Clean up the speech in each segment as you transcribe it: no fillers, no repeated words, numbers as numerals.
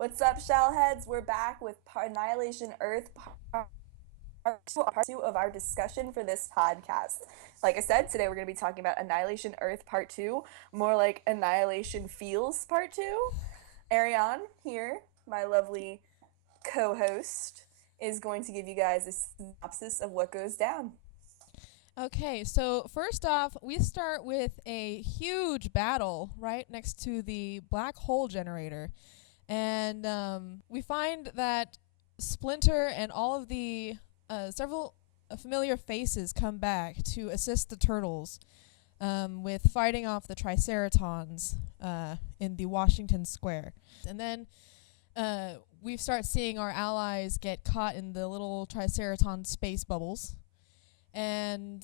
What's up, shellheads? We're back with Annihilation Earth part two of our discussion for this podcast. Like I said, today we're going to be talking about Annihilation Earth part two, more like Annihilation Feels part two. Ariane here, my lovely co-host, is going to give you guys a synopsis of what goes down. Okay, so first off, we start with a huge battle right next to the black hole generator. And we find that Splinter and all of the several familiar faces come back to assist the turtles with fighting off the Triceratons in the Washington Square. And then we start seeing our allies get caught in the little Triceraton space bubbles. And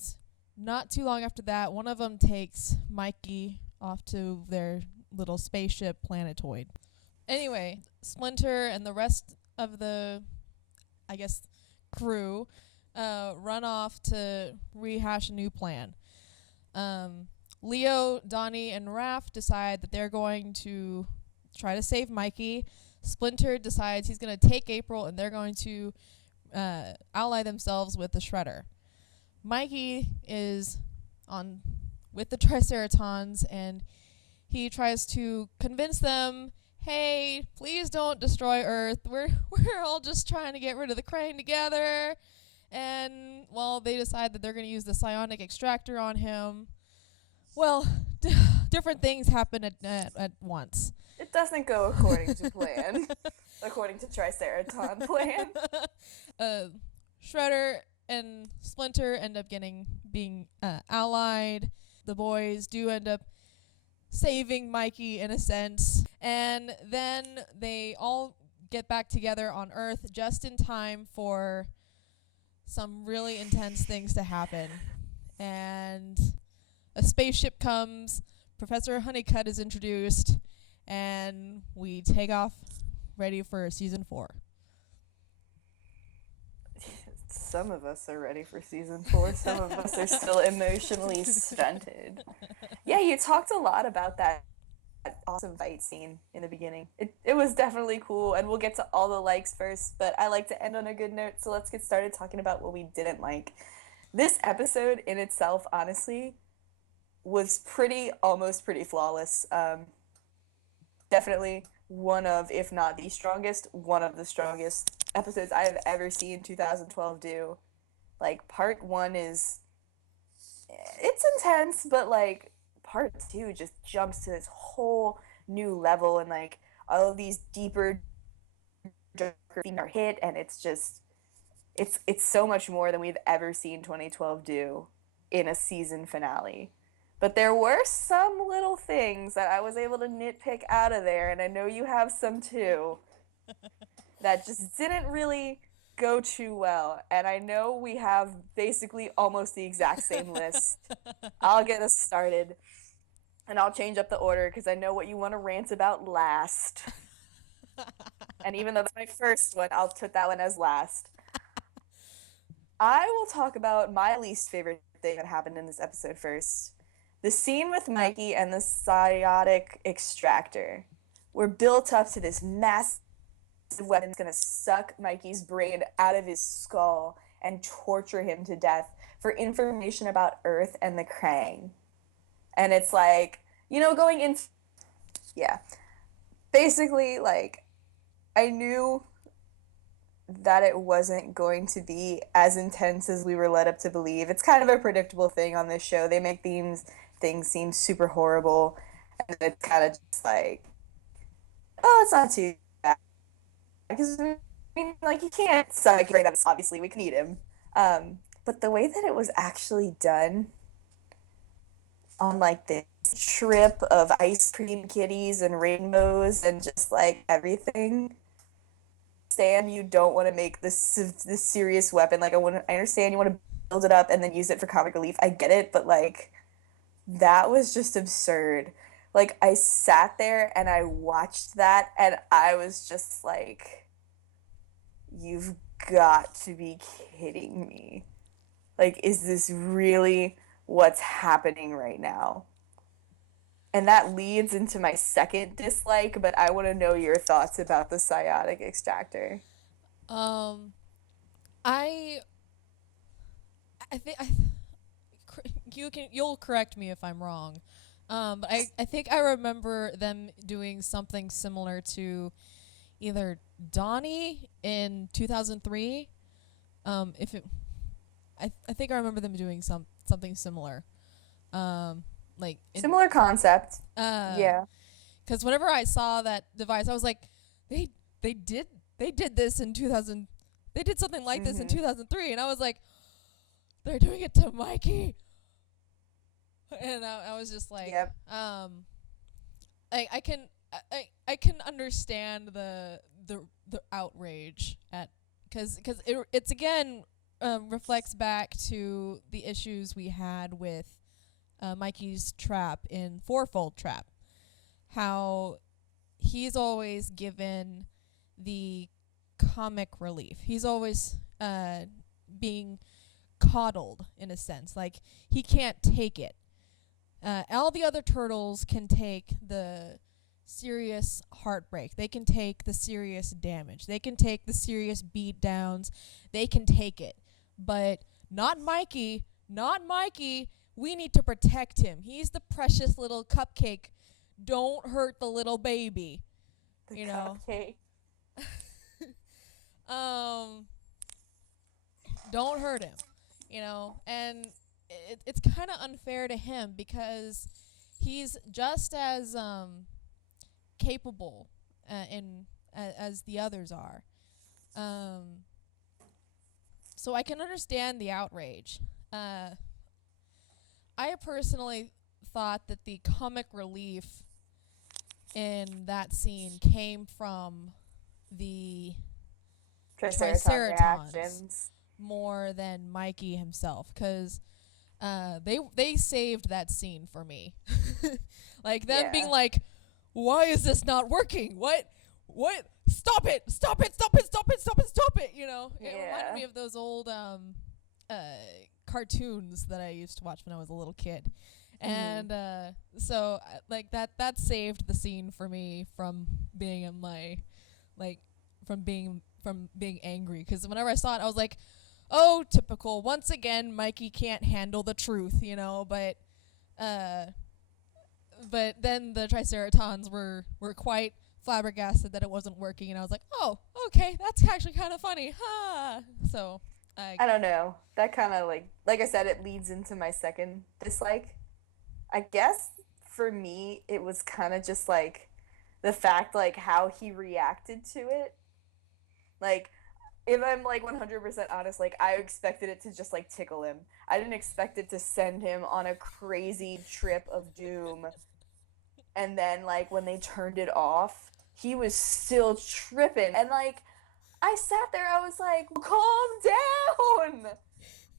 not too long after that, one of them takes Mikey off to their little spaceship planetoid. Anyway, Splinter and the rest of the, I guess, crew run off to rehash a new plan. Leo, Donnie, and Raph decide that they're going to try to save Mikey. Splinter decides he's going to take April and they're going to ally themselves with the Shredder. Mikey is on with the Triceratons and he tries to convince them, hey, please don't destroy Earth. We're all just trying to get rid of the Crane together. And, well, they decide that they're going to use the psionic extractor on him. Well, different things happen at once. It doesn't go according to plan, according to Triceraton plan. Shredder and Splinter end up being allied. The boys do end up saving Mikey in a sense. And then they all get back together on Earth just in time for some really intense things to happen. And a spaceship comes, Professor Honeycutt is introduced, and we take off ready for season 4. Some of us are ready for season 4. Some of us are still emotionally stunted. Yeah, you talked a lot about that awesome fight scene in the beginning. It was definitely cool, and we'll get to all the likes first, but I like to end on a good note, so let's get started talking about what we didn't like. This episode in itself, honestly, was almost pretty flawless. Definitely one of, if not the strongest, one of the strongest episodes I have ever seen 2012 do. Like, part 1 it's intense, but like part 2 just jumps to this whole new level, and like all of these deeper darker themes are hit, and it's so much more than we've ever seen 2012 do in a season finale. But there were some little things that I was able to nitpick out of there, and I know you have some too, that just didn't really go too well. And I know we have basically almost the exact same list. I'll get us started, and I'll change up the order because I know what you want to rant about last. And even though that's my first one, I'll put that one as last. I will talk about my least favorite thing that happened in this episode first. The scene with Mikey and the psionic extractor were built up to this massive weapon that's going to suck Mikey's brain out of his skull and torture him to death for information about Earth and the Krang. And it's like, going in... Yeah. Basically, like, I knew that it wasn't going to be as intense as we were led up to believe. It's kind of a predictable thing on this show. They make things seem super horrible, and it's kind of just like, oh, it's not too bad. Because, I mean, like, you can't suck right up, obviously, we can eat him. But the way that it was actually done on, like, this trip of ice cream kitties and rainbows and just, like, everything... understand you don't want to make this serious weapon. Like, I understand you want to build it up and then use it for comic relief. I get it, but, like, that was just absurd. Like, I sat there and I watched that, and I was just like, you've got to be kidding me. Like, is this really what's happening right now? And that leads into my second dislike, but I want to know your thoughts about the psionic extractor. Um, I I think you'll correct me if I'm wrong. But I think I remember them doing something similar to either Donnie in 2003. If it, I think I remember them doing something similar. Like in Similar concept. uh, Yeah. because whenever I saw that device, I was like, they they did they did this in 2000. They did something like this in Mm-hmm. 2003, and I was like, they're doing it to Mikey, and I was just like, Yep. I can I can understand the outrage at because it's again reflects back to the issues we had with Mikey's trap in Fourfold Trap, how he's always given the comic relief. He's always being coddled in a sense, like he can't take it. All the other turtles can take the serious heartbreak. They can take the serious damage. They can take the serious beat downs. They can take it. But not Mikey. Not Mikey. We need to protect him. He's the precious little cupcake. Don't hurt the little baby. The You know? cupcake. Um, don't hurt him. And it's kind of unfair to him because he's just as capable as the others are. Um, so I can understand the outrage. I personally thought that the comic relief in that scene came from the Triceratops Triceratons reactions. more than Mikey himself, because they saved that scene for me. Like them being Yeah. like, "Why is this not working? What? Stop it! Stop it! Stop it! Stop it! Stop it! Stop it!" It reminded Yeah. me of those old cartoons that I used to watch when I was a little kid. Mm-hmm. And so like that saved the scene for me from being in my like from being angry, because whenever I saw it I was like, oh, typical, once again Mikey can't handle the truth, uh but then the Triceratons were quite flabbergasted that it wasn't working, and I was like, oh, okay, that's actually kind of funny, ha. So I I don't know. That kind of like I said, it leads into my second dislike. I guess for me, it was kind of just like the fact like how he reacted to it. Like if I'm like 100% honest, like I expected it to just like tickle him. I didn't expect it to send him on a crazy trip of doom. And then like when they turned it off, he was still tripping. And like I sat there, I was like, calm down.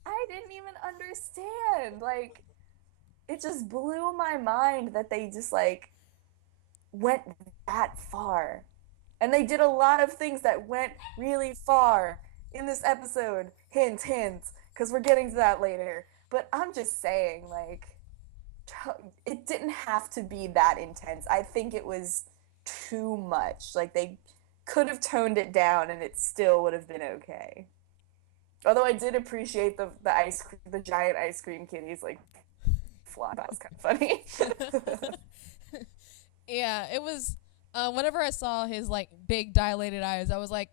I didn't even understand. Like it just blew my mind that they just like went that far. And they did a lot of things that went really far in this episode. Hint, hint, because we're getting to that later. But I'm just saying, like, it didn't have to be that intense. I think it was too much. Like, they could have toned it down and it still would have been okay. Although I did appreciate the ice cream, the giant ice cream kitties like fly. That was kind of funny. Yeah, it was. Whenever I saw his like big dilated eyes, I was like,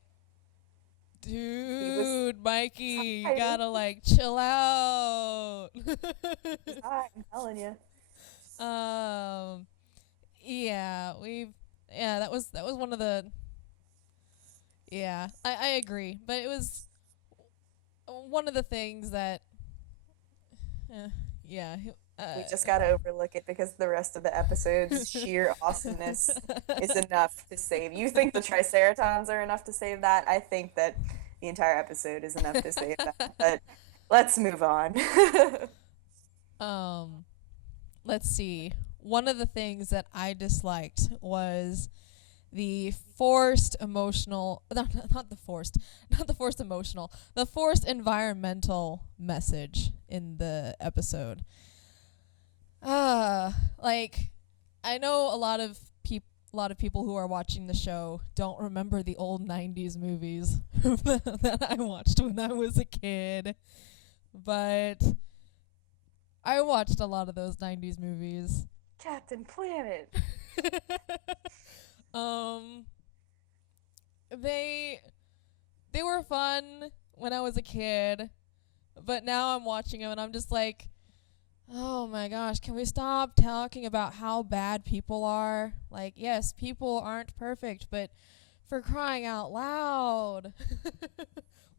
He was "Dude, Mikey, you tired. gotta like chill out." I'm telling you. um, yeah, that was one of the. Yeah, I agree, but it was one of the things that. Uh, yeah. We just gotta overlook it because the rest of the episode's sheer awesomeness is enough to save. You think the Triceratons are enough to save that? I think that the entire episode is enough to save that. But let's move on. um, let's see. One of the things that I disliked was the forced emotional not the forced not the forced emotional the forced environmental message in the episode. Like I know a lot of people who are watching the show don't remember the old 90s movies that I watched when I was a kid, but I watched a lot of those 90s movies. Captain Planet. um they they were fun when I was a kid, but now I'm watching them and I'm just like, oh my gosh, can we stop talking about how bad people are? Like, yes, people aren't perfect, but for crying out loud,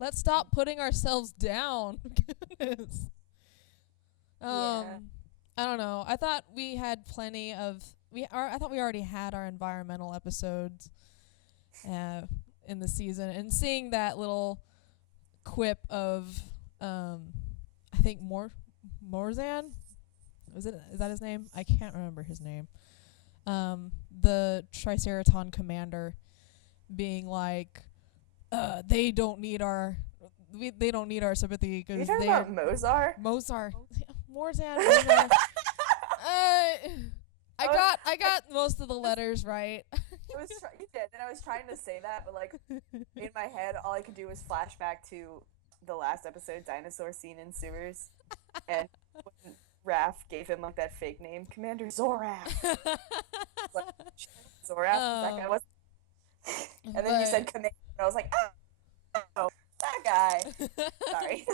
let's stop putting ourselves down. Goodness. Yeah. I don't know. I thought we had plenty of I thought we already had our environmental episodes uh, in the season, and seeing that little quip of I think Morzan, is that his name? I can't remember his name. The Triceraton commander being like, they don't need our they don't need our sympathy Are you because talking they're about Mozart? Mozart. Morzan. I Mozart. I was, got most of the letters right. you did, and I was trying to say that, but like in my head, all I could do was flash back to the last episode dinosaur scene in sewers, and when Raph gave him like that fake name, Commander Zoraf. Like, Zoraf, that guy um, was, and then you said but Commander, and I was like, oh, that guy. Sorry.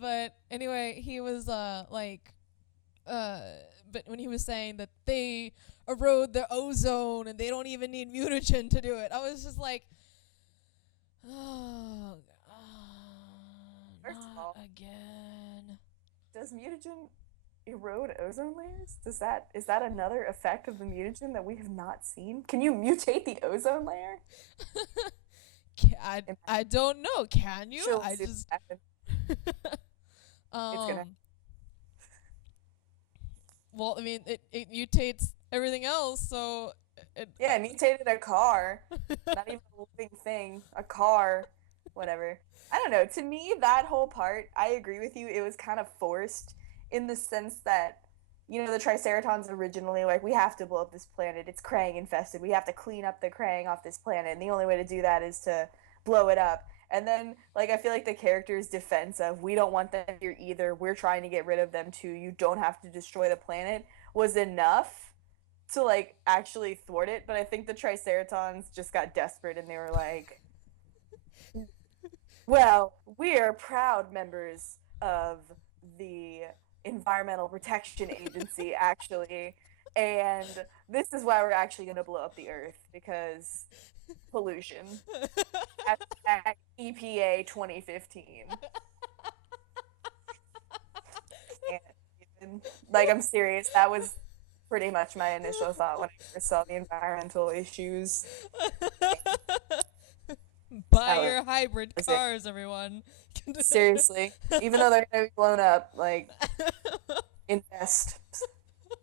but anyway, he was uh but when he was saying that they erode their ozone and they don't even need mutagen to do it, I was just like, oh, First of not all, again. does mutagen erode ozone layers? Is that another effect of the mutagen that we have not seen? Can you mutate the ozone layer? I don't know. Can you? She'll I see just that happen. It's gonna. um. Well, I mean, it mutates everything else, so it. Yeah, mutated a car. Not even a living thing. A car. Whatever. I don't know. To me, that whole part, I agree with you. It was kind of forced in the sense that, the Triceratons originally, like, we have to blow up this planet. It's Krang infested. We have to clean up the Krang off this planet. And the only way to do that is to blow it up. And then, like, I feel like the character's defense of, we don't want them here either. We're trying to get rid of them too. You don't have to destroy the planet was enough to, like, actually thwart it. But I think the Triceratons just got desperate and they were like, well, we're proud members of the Environmental Protection Agency, actually, and this is why we're actually going to blow up the Earth, because pollution. Hashtag EPA 2015. And, like, I'm serious, that was pretty much my initial thought when I first saw the environmental issues. Buy your hybrid cars, everyone. Seriously. Even though they're going to be blown up, like, invest.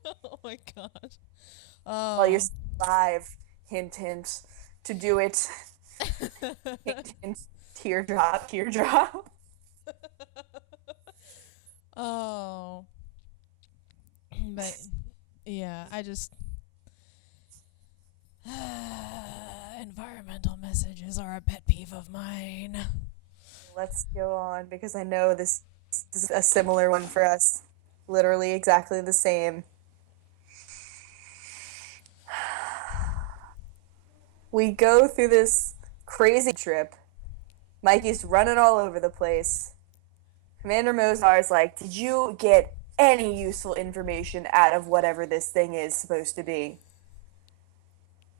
Oh my gosh. While you're alive. Hint, hint. To do it. Hint, hint. Teardrop, teardrop. Oh. But, yeah, I just... environmental messages are a pet peeve of mine. Let's go on, because I know this is a similar one for us. Literally exactly the same. We go through this crazy trip. Mikey's running all over the place. Commander Mozar's like, did you get any useful information out of whatever this thing is supposed to be?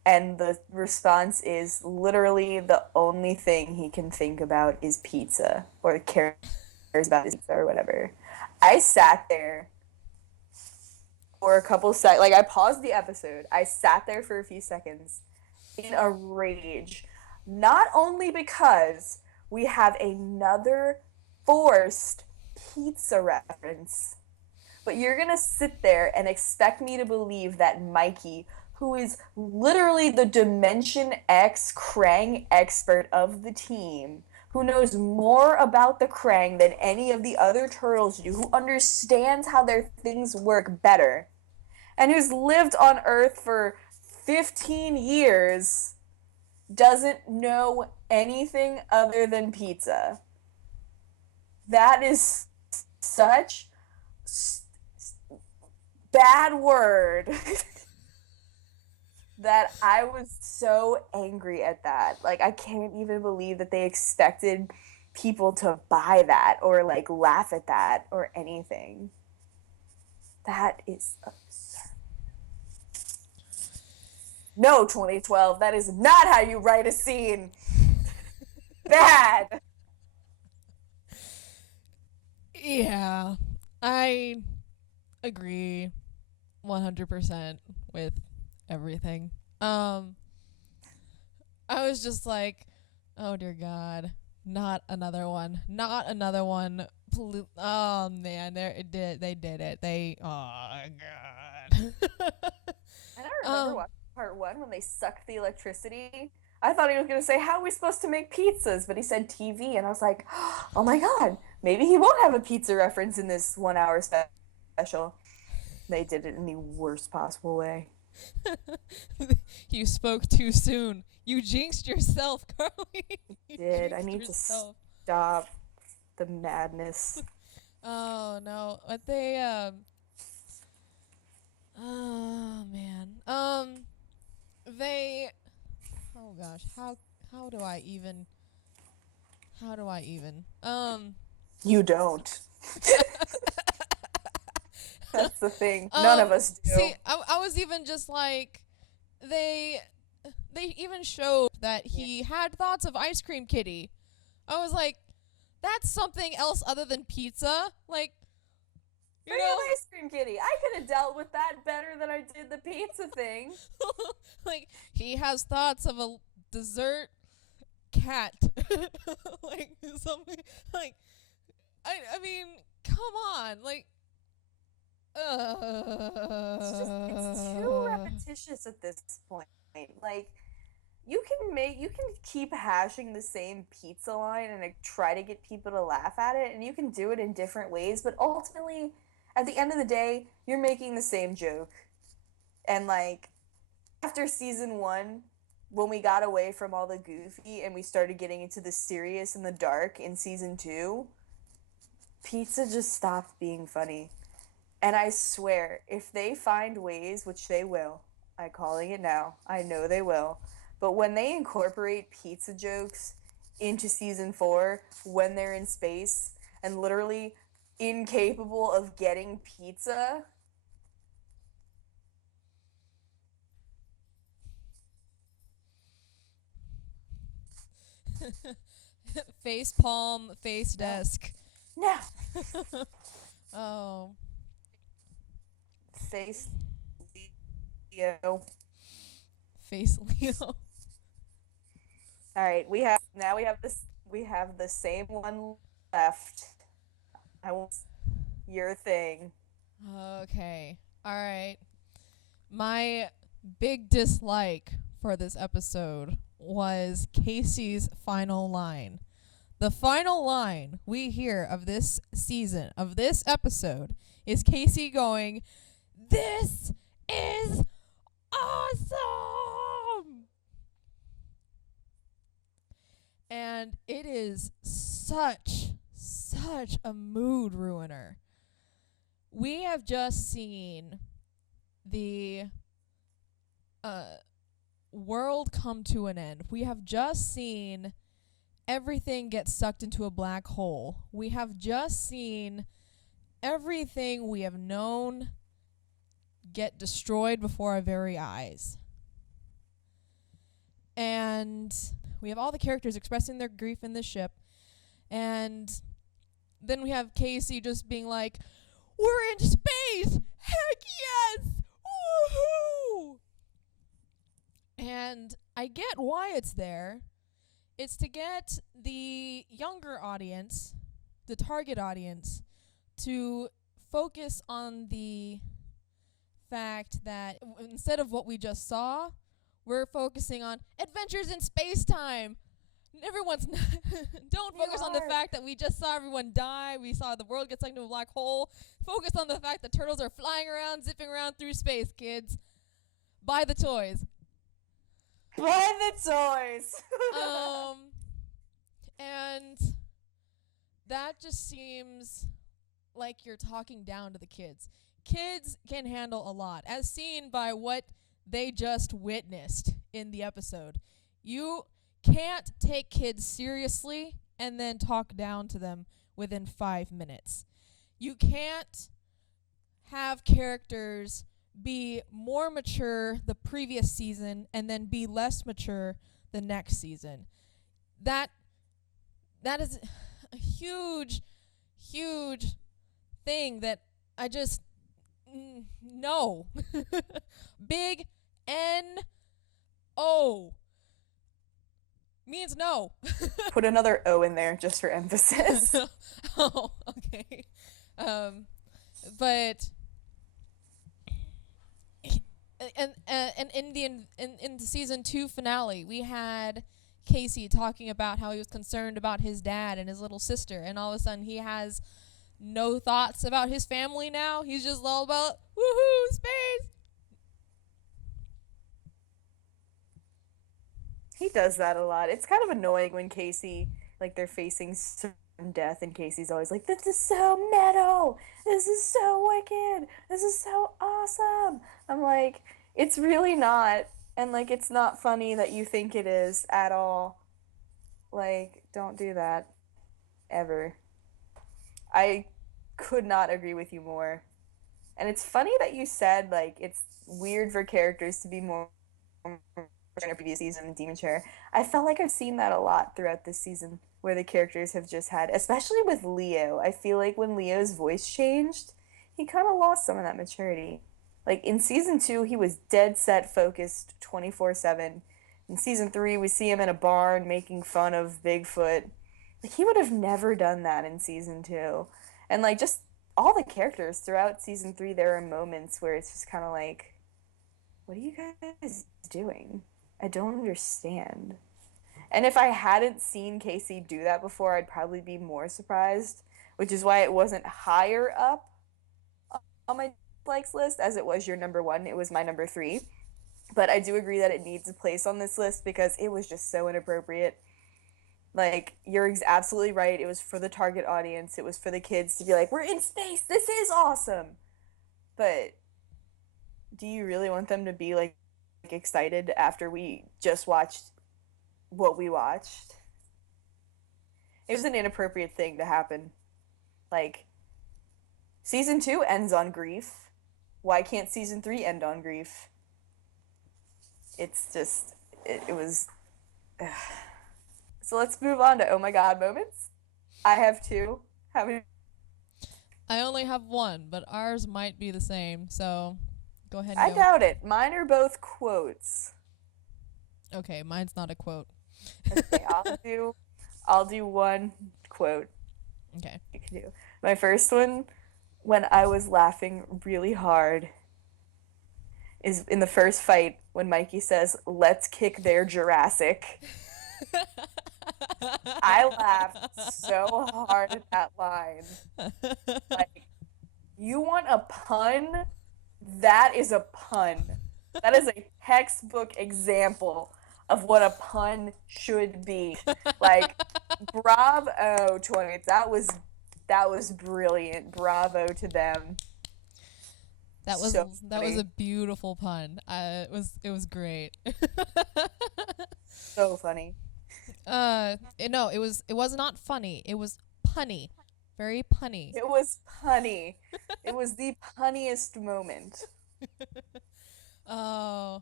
And the response is literally the only thing he can think about is pizza, or cares about his pizza or whatever. I sat there for a couple seconds. Like, I paused the episode. I sat there for a few seconds in a rage. Not only because we have another forced pizza reference, but you're going to sit there and expect me to believe that Mikey, who is literally the Dimension X Krang expert of the team, who knows more about the Krang than any of the other turtles do, who understands how their things work better, and who's lived on Earth for 15 years doesn't know anything other than pizza. That is such bad word that I was so angry at that. Like, I can't even believe that they expected people to buy that or like laugh at that or anything. That is absurd. No, 2012, that is not how you write a scene. Bad. Yeah, I agree 100% with everything. I was just like, oh dear God, not another one, not another one. Oh man, they did it. Oh God. I don't remember watching part one when they sucked the electricity. I thought he was going to say, how are we supposed to make pizzas? But he said TV, and I was like, oh my God, maybe he won't have a pizza reference in this 1 hour special. They did it in the worst possible way. You spoke too soon. You jinxed yourself, Carly. You Did. I jinxed need yourself. to stop the madness. Oh no, but they oh man, they, oh gosh, how do I even, how do I even, You don't. That's the thing. None of us do. see, I was even just like, they even showed that he had thoughts of Ice Cream Kitty. I was like, that's something else other than pizza. Like, you Bring know, up Ice Cream Kitty. I could have dealt with that better than I did the pizza thing. like he has thoughts of a dessert cat. Like something like, I mean, come on, like It's too repetitious at this point. Like, you can keep hashing the same pizza line and like, try to get people to laugh at it, and you can do it in different ways, but ultimately at the end of the day, you're making the same joke. And like, after season 1, when we got away from all the goofy and we started getting into the serious and the dark in season 2, pizza just stopped being funny. And I swear, if they find ways, which they will, I'm calling it now, I know they will, but when they incorporate pizza jokes into season 4, when they're in space and literally incapable of getting pizza, face palm, face no, desk. no, Oh, face Leo. face Leo. All right, we have the same one left. I want your thing. Okay. All right. My big dislike for this episode was Casey's final line. The final line we hear of this season, of this episode, is Casey going, "This is awesome!" And it is such a mood ruiner. We have just seen the world come to an end. We have just seen everything get sucked into a black hole. We have just seen everything we have known get destroyed before our very eyes. And we have all the characters expressing their grief in the ship. And then we have Casey just being like, "We're in space! Heck yes! Woohoo!" And I get why it's there. It's to get the younger audience, the target audience, to focus on the fact that instead of what we just saw, we're focusing on adventures in space time. everyone's don't focus on the fact that we just saw everyone die. We saw the world get sucked into a black hole. Focus on the fact that turtles are flying around, zipping around through space, kids. Buy the toys. Buy the toys. And that just seems like you're talking down to the kids. Kids can handle a lot, as seen by what they just witnessed in the episode. You can't take kids seriously and then talk down to them within 5 minutes. You can't have characters be more mature the previous season and then be less mature the next season. That is a huge thing that I just no. Big N-O means no. Put another O in there just for emphasis. Oh, okay. But and in the season 2 finale, we had Casey talking about how he was concerned about his dad and his little sister, and all of a sudden he has no thoughts about his family now. He's just all about woohoo space. He does that a lot. It's kind of annoying when Casey, like, they're facing certain death, and Casey's always like, "This is so metal. This is so wicked. This is so awesome." I'm like, it's really not. And, like, it's not funny that you think it is at all. Like, don't do that. Ever. I could not agree with you more. And it's funny that you said, like, it's weird for characters to be more in a previous season in Demon Chair. I felt like I've seen that a lot throughout this season, where the characters have just had, especially with Leo, I feel like when Leo's voice changed, he kind of lost some of that maturity. Like, in season 2, he was dead set focused 24/7. In season 3, we see him in a barn making fun of Bigfoot. Like, he would have never done that in season 2. And, like, just all the characters throughout season 3, there are moments where it's just kind of like, what are you guys doing? I don't understand. And if I hadn't seen Casey do that before, I'd probably be more surprised, which is why it wasn't higher up on my likes list as it was your number 1. It was my number 3. But I do agree that it needs a place on this list because it was just so inappropriate. Like, you're absolutely right. It was for the target audience. It was for the kids to be like, we're in space. This is awesome. But do you really want them to be, like excited after we just watched what we watched? It was an inappropriate thing to happen. Like, season 2 ends on grief. Why can't season 3 end on grief? It's just, it was... So let's move on to oh my god moments. I have 2. How many? I only have 1, but ours might be the same, so go ahead and I go. doubt it. Mine are both quotes. Okay, mine's not a quote. Okay, I'll do one quote. Okay. You can do. My first one, when I was laughing really hard, is in the first fight when Mikey says, "Let's kick their Jurassic." I laughed so hard at that line. Like, you want a pun? That is a pun. That is a textbook example of what a pun should be. Like, bravo, 20. That was brilliant. Bravo to them. That was So that was funny. a beautiful pun. It was great. So funny. No, it was not funny. It was punny, very punny. It was punny. It was the punniest moment. Oh,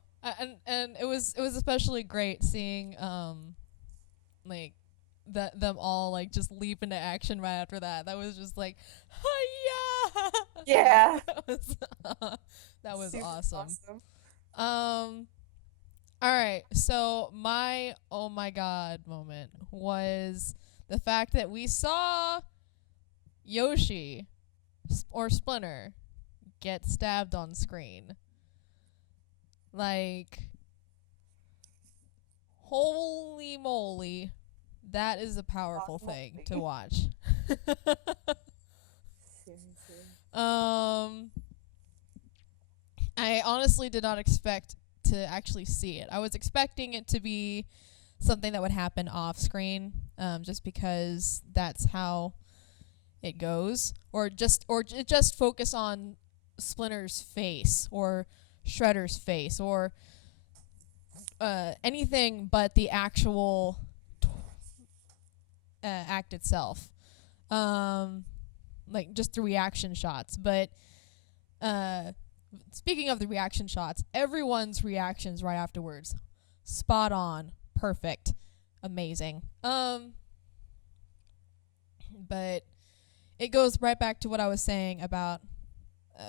and it was especially great seeing like them all like just leap into action right after that. That was just like, hiya! Yeah. That was Super awesome. All right. So my oh my god moment was the fact that we saw Yoshi or Splinter get stabbed on screen. Like, holy moly. that is a powerful thing to watch. Seriously. I honestly did not expect to actually see it. I was expecting it to be something that would happen off screen, just because that's how it goes, or just focus on Splinter's face or Shredder's face or anything but the actual act itself, like just the reaction shots. But speaking of the reaction shots, everyone's reactions right afterwards, spot on, perfect, amazing. But it goes right back to what I was saying about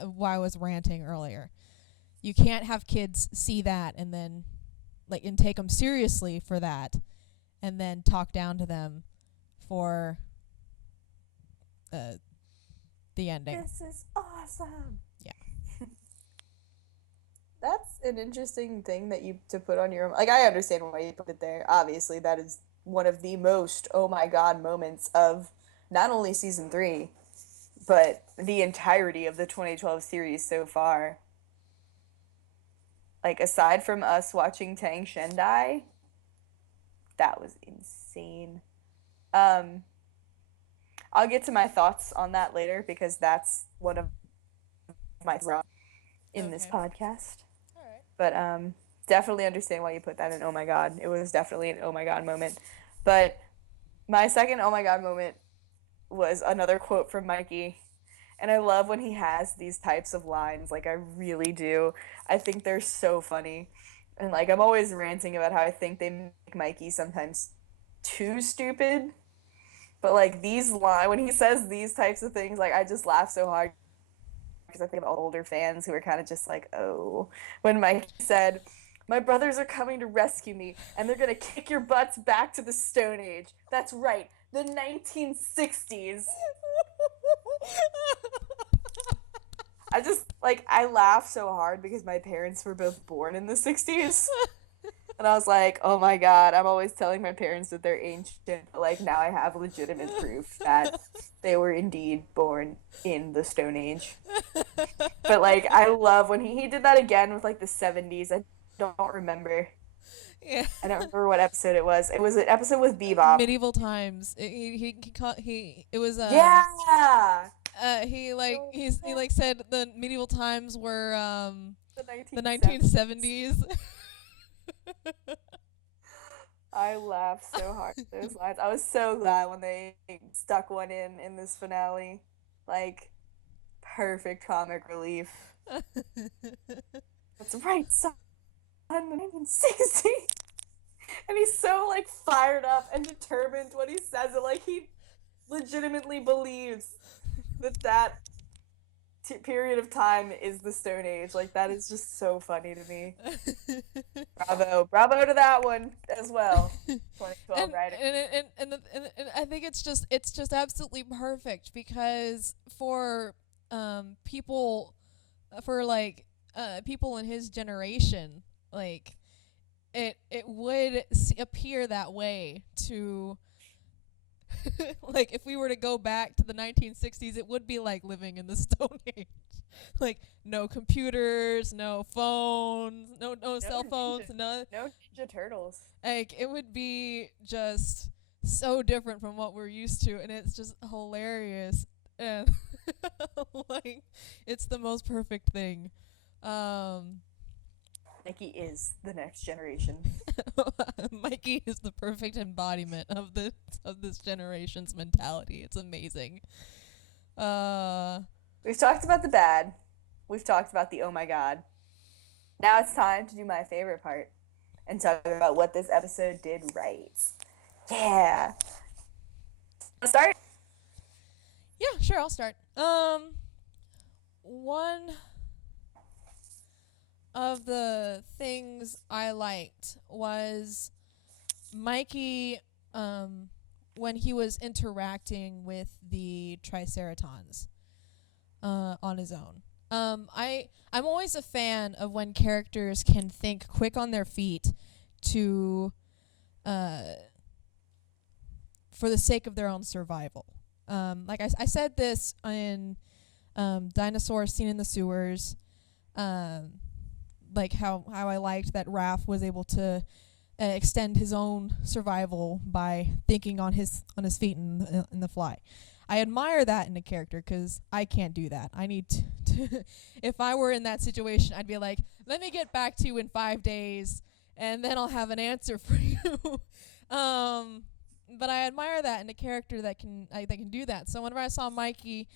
why I was ranting earlier. You can't have kids see that and then and take them seriously for that, and then talk down to them for the ending. This is awesome. Yeah. That's an interesting thing that you to put on your, like, I understand why you put it there. Obviously, that is one of the most oh my god moments of not only season 3, but the entirety of the 2012 series so far. Like, aside from us watching Tang Shen die, that was insane. Um, I'll get to my thoughts on that later because that's one of my thoughts in this podcast. All right. But definitely understand why you put that in oh my god. It was definitely an oh my god moment. But my second oh my god moment was another quote from Mikey. And I love when he has these types of lines. Like, I really do. I think they're so funny. And, like, I'm always ranting about how I think they make Mikey sometimes too stupid. But, like, these lines, when he says these types of things, like, I just laugh so hard. Because I think of all older fans who are kind of just like, oh. When Mikey said, my brothers are coming to rescue me, and they're going to kick your butts back to the Stone Age. That's right, the 1960s. I just, like, I laugh so hard because my parents were both born in the 60s. And I was like, oh my god, I'm always telling my parents that they're ancient, but, like, now I have legitimate proof that they were indeed born in the Stone Age. But, like, I love when he did that again with, like, the 70s. I don't remember. Yeah. I don't remember what episode it was. It was an episode with Bebop. Medieval Times. It was Yeah. he said the medieval times were the 1970s. 1970s. I laughed so hard at those lines. I was so glad when they stuck one in this finale. Like, perfect comic relief. That's right, son. The 1960s. And he's so, like, fired up and determined when he says it. Like, he legitimately believes that period of time is the Stone Age. Like, that is just so funny to me. Bravo to that one as well. 2012 writing. And I think it's just absolutely perfect because for people people in his generation, like it would appear that way to like if we were to go back to the 1960s, it would be like living in the Stone Age. Like, no computers, no phones, no cell phones, no Ninja Turtles. Like, it would be just so different from what we're used to, and it's just hilarious. And like, it's the most perfect thing. Mikey is the next generation. Mikey is the perfect embodiment of this generation's mentality. It's amazing. We've talked about the bad. We've talked about the oh my god. Now it's time to do my favorite part and talk about what this episode did right. Yeah. Wanna start? Yeah, sure, I'll start. One of the things I liked was Mikey when he was interacting with the Triceratons on his own. I'm always a fan of when characters can think quick on their feet to for the sake of their own survival. Like I said this in Dinosaur Scene in the Sewers, like how I liked that Raph was able to extend his own survival by thinking on his feet in the fly. I admire that in a character because I can't do that. I need to if I were in that situation, I'd be like, let me get back to you in 5 days, and then I'll have an answer for you. But I admire that in a character that can do that. So whenever I saw Mikey,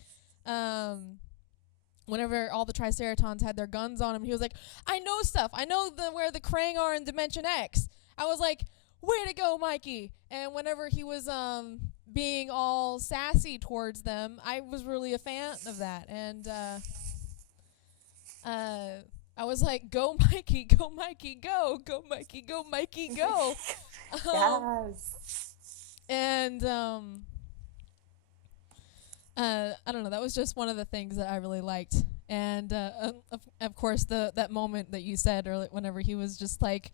whenever all the Triceratons had their guns on him, he was like, I know stuff. I know where the Krang are in Dimension X. I was like, way to go, Mikey. And whenever he was being all sassy towards them, I was really a fan of that. And I was like, go, Mikey, go, Mikey, go. Go, Mikey, go, Mikey, go. Yes. And I don't know. That was just one of the things that I really liked. And of course, that moment that you said earlier, whenever he was just like,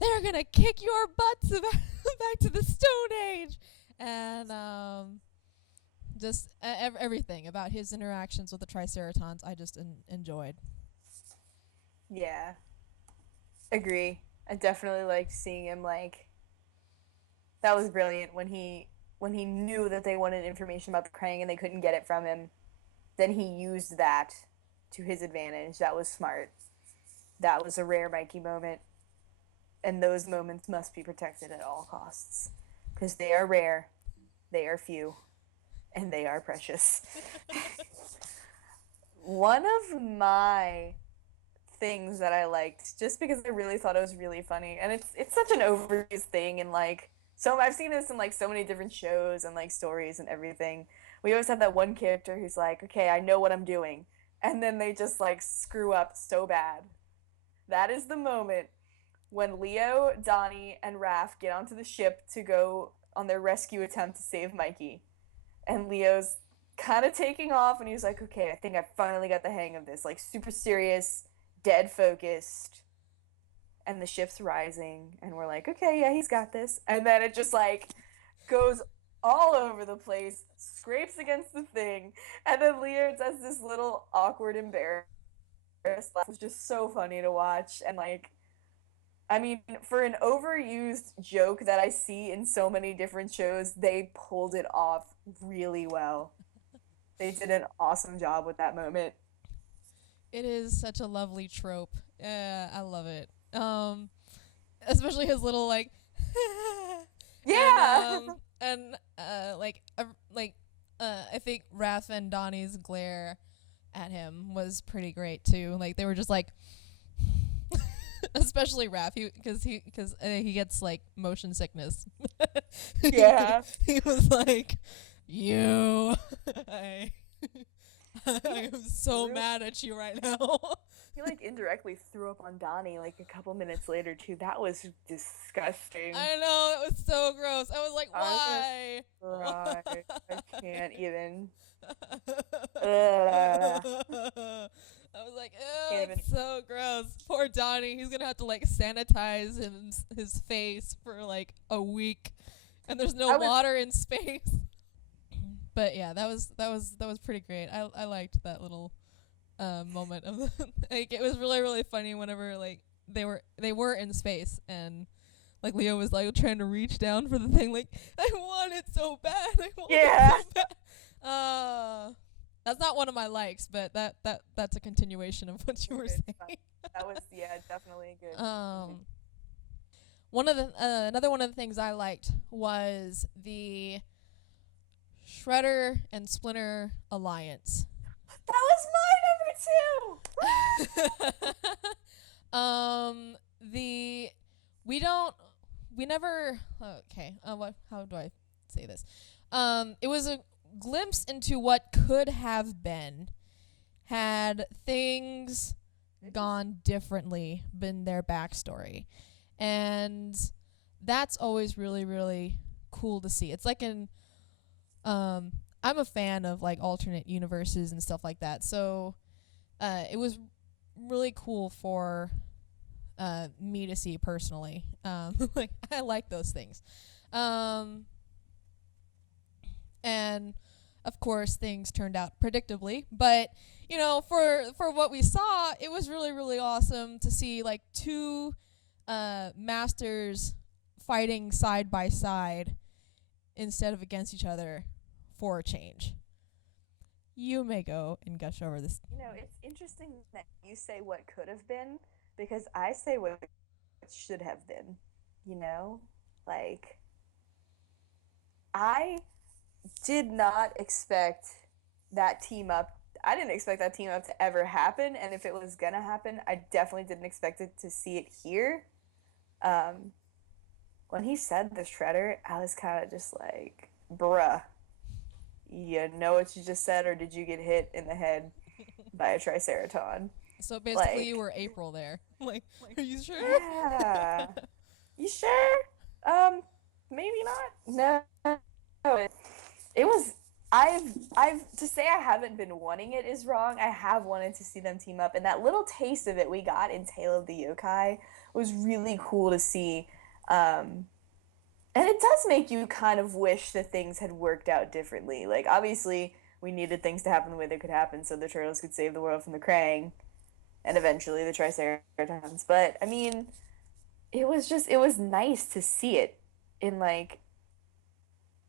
"They're gonna kick your butts back to the Stone Age," and just everything about his interactions with the Triceratons, I just enjoyed. Yeah. Agree. I definitely liked seeing him like. That was brilliant when he knew that they wanted information about the Krang and they couldn't get it from him. Then he used that to his advantage. That was smart. That was a rare Mikey moment. And those moments must be protected at all costs. Because they are rare, they are few, and they are precious. One of my things that I liked, just because I really thought it was really funny, and it's such an overused thing, and like, so I've seen this in like so many different shows and like stories and everything. We always have that one character who's like, okay, I know what I'm doing, and then they just like screw up so bad. That is the moment when Leo, Donnie, and Raph get onto the ship to go on their rescue attempt to save Mikey. And Leo's kind of taking off, and he's like, okay, I think I finally got the hang of this. Like, super serious, dead focused. And the ship's rising, and we're like, okay, yeah, he's got this. And then it just, like, goes all over the place, scrapes against the thing, and then Leo does this little awkward, embarrassed laugh. It was just so funny to watch, and, like, I mean, for an overused joke that I see in so many different shows, they pulled it off really well. They did an awesome job with that moment. It is such a lovely trope. I love it. Especially his little like, Yeah. and I think Raph and Donnie's glare at him was pretty great too. Like they were just like, especially Raph, because he gets like motion sickness. Yeah. He was like, you, I am so mad at you right now. He like indirectly threw up on Donnie like a couple minutes later too. That was disgusting. I know, it was so gross. I was like, why? Right. I can't even. I was like, ew, it's so gross. Poor Donnie. He's gonna have to like sanitize his face for like a week, and there's no water in space. But yeah, that was pretty great. I liked that little moment of like it was really funny whenever like they were in space and like Leo was like trying to reach down for the thing like I want it so bad. I want it so bad. That's not one of my likes, but that's a continuation of what you were saying. That was definitely good. One of the another one of the things I liked was the Shredder and Splinter alliance. That was my number 2. How do I say this? It was a glimpse into what could have been had things gone differently, been their backstory. And that's always really, really cool to see. It's like I'm a fan of like alternate universes and stuff like that. So it was really cool for me to see personally. Like I like those things. And of course, things turned out predictably. But for what we saw, it was really really awesome to see like two masters fighting side by side instead of against each other for a change. You may go and gush over this. It's interesting that you say what could have been because I say what should have been. You know, like I did not expect that team up. I didn't expect that team up to ever happen, and if it was gonna happen, I definitely didn't expect it to see it here. Um, when he said the shredder, I was kind of just like, bruh, you know what you just said, or did you get hit in the head by a triceraton? So basically, you Like, were April there. Like, are you sure? yeah, you sure? Um, maybe not. No, it was. I've to say I haven't been wanting it is wrong. I have wanted to see them team up, and that little taste of it we got in Tale of the Yokai was really cool to see. Um, and it does make you kind of wish that things had worked out differently. Like obviously we needed things to happen the way they could happen so the turtles could save the world from the Krang and eventually the Triceratons. But I mean, it was nice to see it in like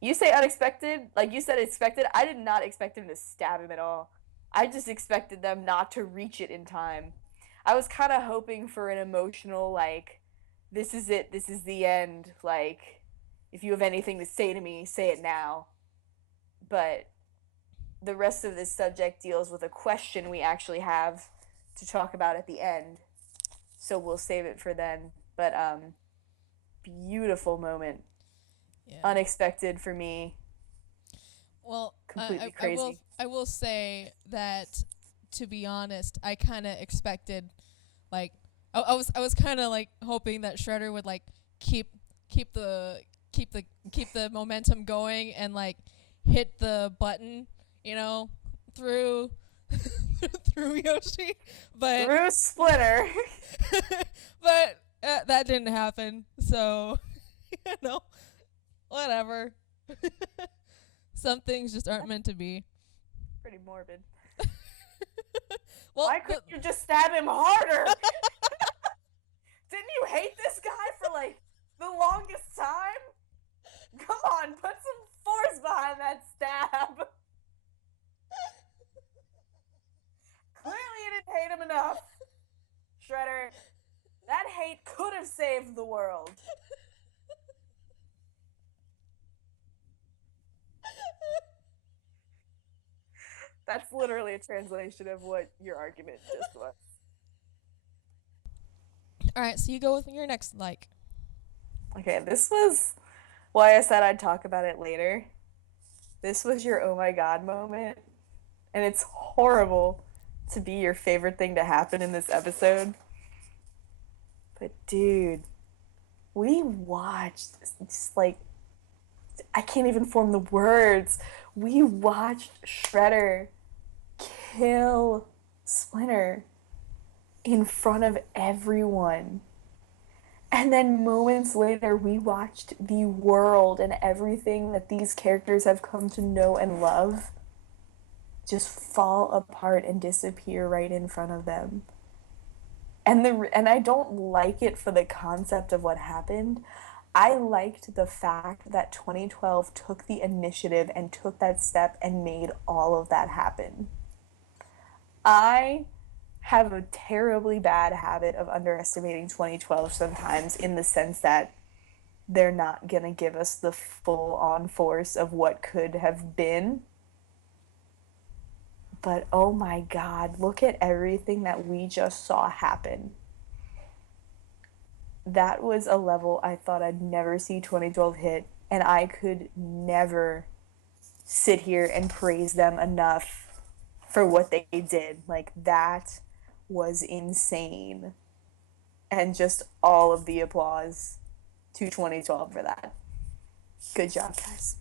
you say unexpected, like you said expected. I did not expect him to stab him at all. I just expected them not to reach it in time. I was kind of hoping for an emotional like this is it, this is the end, like if you have anything to say to me, say it now. But the rest of this subject deals with a question we actually have to talk about at the end. So we'll save it for then. But beautiful moment. Yeah. Unexpected for me. Well, Completely I will crazy. I will say that to be honest, I kind of expected like I was kind of like hoping that Shredder would like keep keep the keep the momentum going and like hit the button, you know, through through Yoshi, but Through Splinter. but that didn't happen. So, you know, whatever. Some things just aren't meant to be. Pretty morbid. Well, Why couldn't you just stab him harder? Didn't you hate this guy for like the longest time? Come on, put some force behind that stab. Clearly you didn't hate him enough. Shredder, that hate could have saved the world. That's literally a translation of what your argument just was. all right, so you go with your next like. Okay, this was why I said I'd talk about it later. This was your oh my god moment, and it's horrible to be your favorite thing to happen in this episode. But dude, we watched just like I can't even form the words. We watched Shredder kill Splinter in front of everyone. And then moments later, we watched the world and everything that these characters have come to know and love just fall apart and disappear right in front of them. And I don't like it for the concept of what happened. I liked the fact that 2012 took the initiative and took that step and made all of that happen. I have a terribly bad habit of underestimating 2012 sometimes in the sense that they're not going to give us the full on force of what could have been. But oh my god, look at everything that we just saw happen. That was a level I thought I'd never see 2012 hit, and I could never sit here and praise them enough for what they did. Like, that was insane. And just all of the applause to 2012 for that. Good job, guys.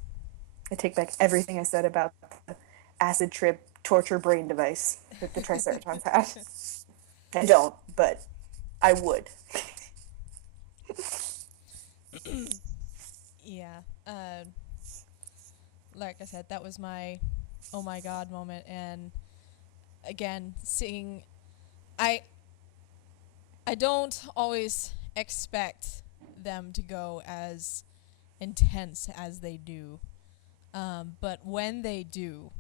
I take back everything I said about the acid trip torture brain device that the Triceratons had. I don't, but I would. Yeah. like I said, that was my oh my god moment. And again, seeing, I I don't always expect them to go as intense as they do, but when they do,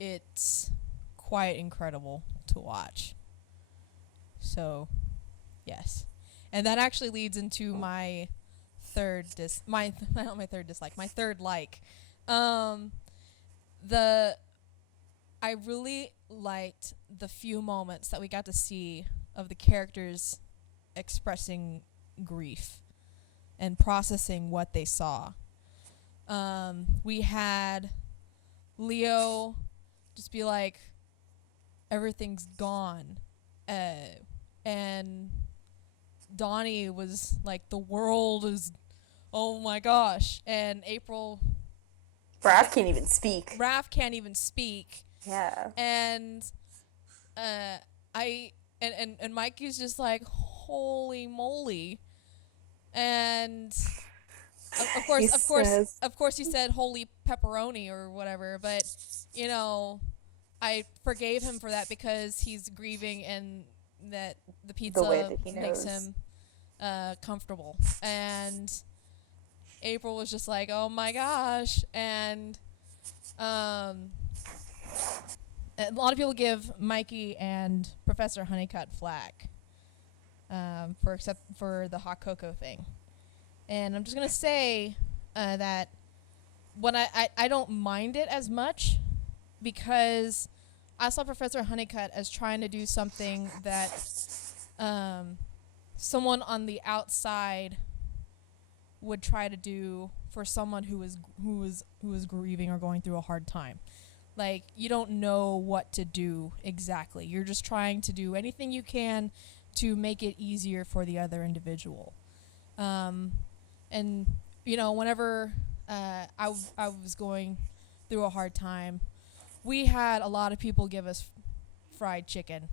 it's quite incredible to watch. So, yes. And that actually leads into my not my third dislike, my third like. Um the I really liked the few moments that we got to see of the characters expressing grief and processing what they saw. We had Leo just be like, everything's gone. And Donnie was like, the world is, oh my gosh. And April, Raph can't even speak. Raph can't even speak. Yeah. And and Mikey's just like, holy moly. And of course, he said holy pepperoni or whatever. But you know, I forgave him for that because he's grieving and that the pizza that makes him comfortable. And April was just like, oh my gosh. And a lot of people give Mikey and Professor Honeycutt flack for the hot cocoa thing. And I'm just going to say that when I don't mind it as much because I saw Professor Honeycutt as trying to do something that someone on the outside would try to do for someone who is grieving or going through a hard time. Like, you don't know what to do exactly. You're just trying to do anything you can to make it easier for the other individual. And, you know, whenever I was going through a hard time, we had a lot of people give us fried chicken.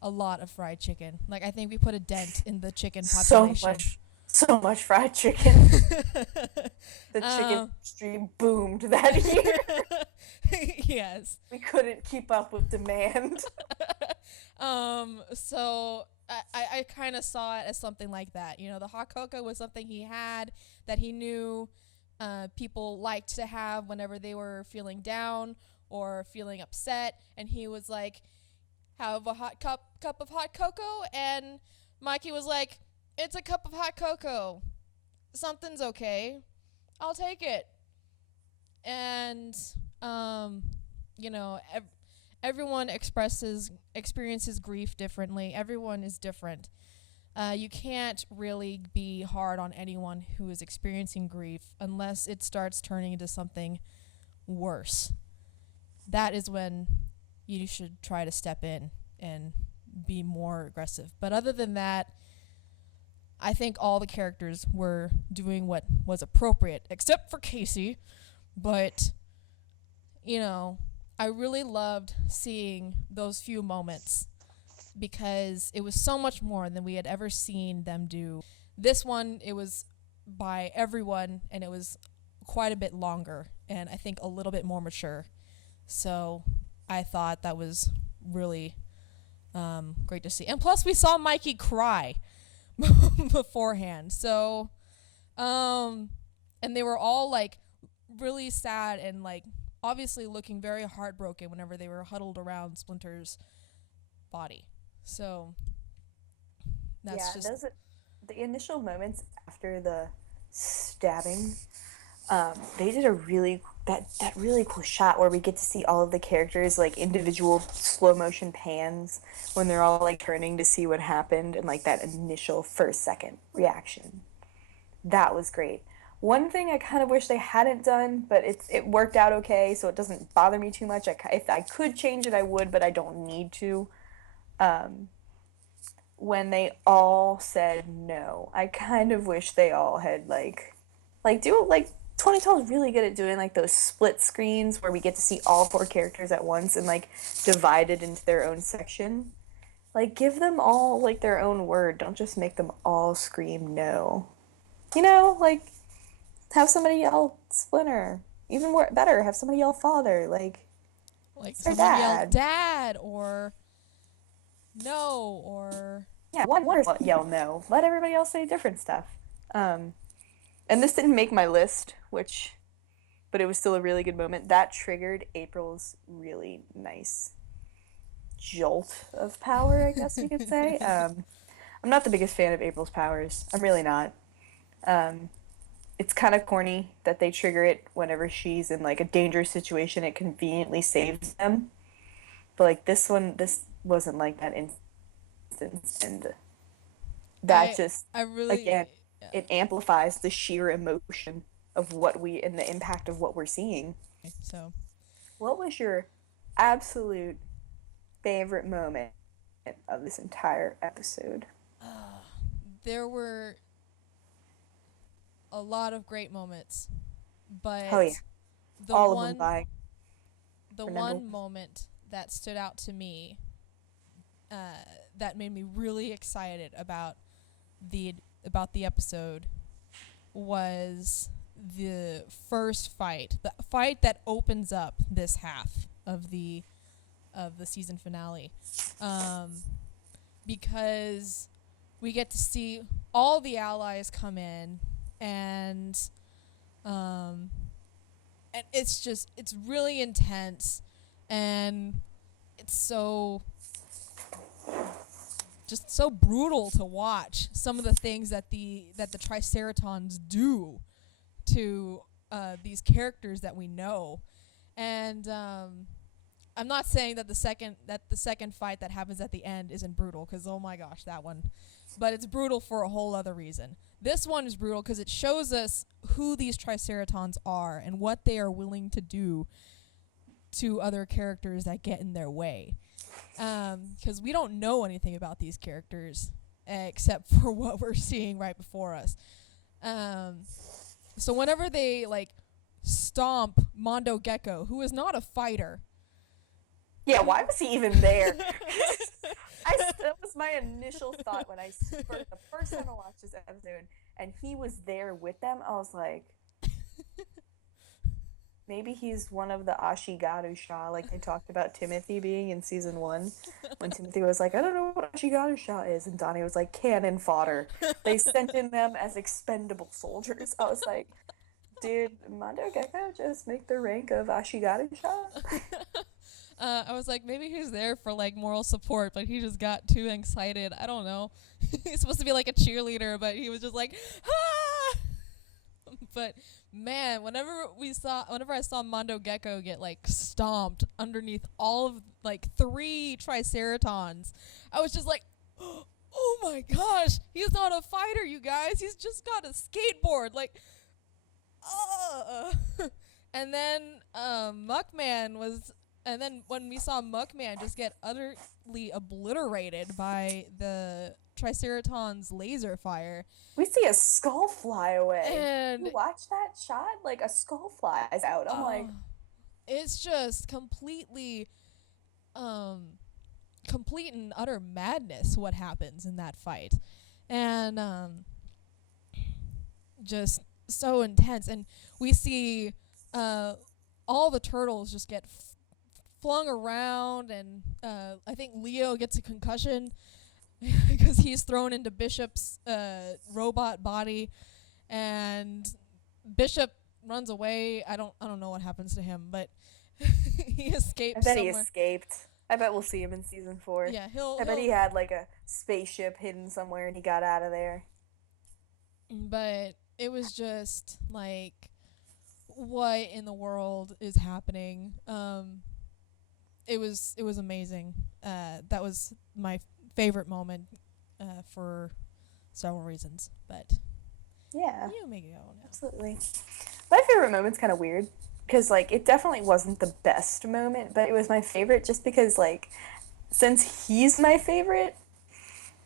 A lot of fried chicken. Like, I think we put a dent in the chicken population. So much fried chicken. The chicken stream boomed that year. Yes. We couldn't keep up with demand. So I kind of saw it as something like that. You know, the hot cocoa was something he had that he knew people liked to have whenever they were feeling down or feeling upset, and he was like, have a hot cup of hot cocoa, and Mikey was like, it's a cup of hot cocoa. Something's okay. I'll take it. And you know, everyone experiences grief differently. Everyone is different. You can't really be hard on anyone who is experiencing grief unless it starts turning into something worse. That is when you should try to step in and be more aggressive. But other than that, I think all the characters were doing what was appropriate, except for Casey. But, you know, I really loved seeing those few moments because it was so much more than we had ever seen them do. This one, it was by everyone, and it was quite a bit longer, and I think a little bit more mature. So I thought that was really great to see. And plus, we saw Mikey cry beforehand. So, and they were all like really sad and like obviously looking very heartbroken whenever they were huddled around Splinter's body. So that's the initial moments after the stabbing. They did a really really cool shot where we get to see all of the characters like individual slow motion pans when they're all like turning to see what happened and like that initial first second reaction. That was great. One thing I kind of wish they hadn't done, but it worked out okay, so it doesn't bother me too much. If I could change it, I would, but I don't need to. When they all said no, I kind of wish they all had do like 2012 is really good at doing like those split screens where we get to see all four characters at once and like divided into their own section. Like give them all like their own word. Don't just make them all scream no. You know, like Have somebody yell Splinter. Even more better, have somebody yell father. Like, Like it's their someone yell dad. dad or no or Yeah, one person yell no. Let everybody else say different stuff. Um, and this didn't make my list, but it was still a really good moment. That triggered April's really nice jolt of power, I guess you could say. I'm not the biggest fan of April's powers. I'm really not. Um, it's kind of corny that they trigger it whenever she's in like a dangerous situation. It conveniently saves them. But like this wasn't like that instance, and that I just I really again it amplifies the sheer emotion of what we and the impact of what we're seeing. so What was your absolute favorite moment of this entire episode? there were a lot of great moments, Oh yeah, but the all of them one by the Fernando. one moment that stood out to me uh, that made me really excited the about the episode was the first fight, the fight that opens up this half of the season finale, um, because we get to see all the allies come in, and um, and it's really intense, and it's just so brutal to watch some of the things that the Triceratons do to these characters that we know, and I'm not saying that the second fight that happens at the end isn't brutal, because oh my gosh, that one, but it's brutal for a whole other reason. This one is brutal because it shows us who these Triceratons are and what they are willing to do to other characters that get in their way. Because we don't know anything about these characters except for what we're seeing right before us. Um, so whenever they like stomp Mondo Gecko, who is not a fighter. Yeah, why was he even there? That was my initial thought when the first time I watched this episode, and he was there with them. I was like, maybe he's one of the Ashigaru-sha, like they talked about Timothy being in season one, when Timothy was like, I don't know what Ashigaru-sha is, and Donnie was like, cannon fodder. They sent in them as expendable soldiers. I was like, did Mondo Gecko just make the rank of Ashigaru-sha? I was like, maybe he's there for like moral support, but he just got too excited. I don't know. He's supposed to be like a cheerleader, but he was just like, ah! But man, whenever I saw Mondo Gecko get like stomped underneath all of like 3 Triceratons, I was just like, oh my gosh, he's not a fighter, you guys. He's just got a skateboard. Like, and then Muckman was. And then when we saw Muckman just get utterly obliterated by the Triceratons' laser fire, We see a skull fly away. and You watch that shot? Like a skull flies out. I'm like, it's just um, complete and utter madness what happens in that fight, and just so intense. And we see all the turtles just get flung around, and I think Leo gets a concussion because he's thrown into Bishop's robot body, and Bishop runs away. I don't know what happens to him, but he I escapes bet he somewhere. escaped. I bet we'll see him in season 4. Yeah, I bet he had like a spaceship hidden somewhere and he got out of there. but it was just like, what in the world is happening? It was amazing. That was my favorite moment for several reasons. But Yeah, you make it go now. absolutely. My favorite moment's kind of weird because like it definitely wasn't the best moment, but it was my favorite just because like since he's my favorite,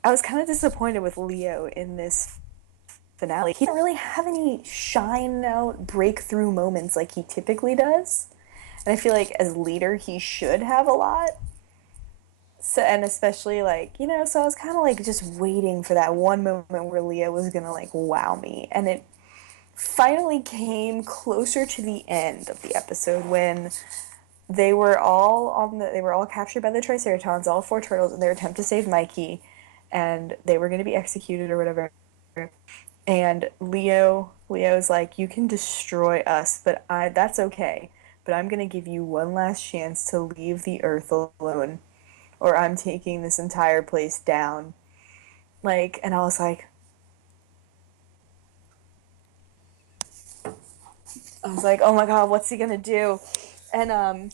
I was kind of disappointed with Leo in this finale. He didn't really have any shine out breakthrough moments like he typically does. And I feel like as leader he should have a lot. So and especially like, so I was kind of like just waiting for that one moment where Leo was going to like wow me, and it finally came closer to the end of the episode when they were all captured by the Triceratons, all four turtles, in their attempt to save Mikey, and they were going to be executed or whatever. And Leo's like, you can destroy us, but that's okay. But I'm going to give you one last chance to leave the Earth alone, or I'm taking this entire place down. Like, and I was like, oh my god, what's he gonna do? And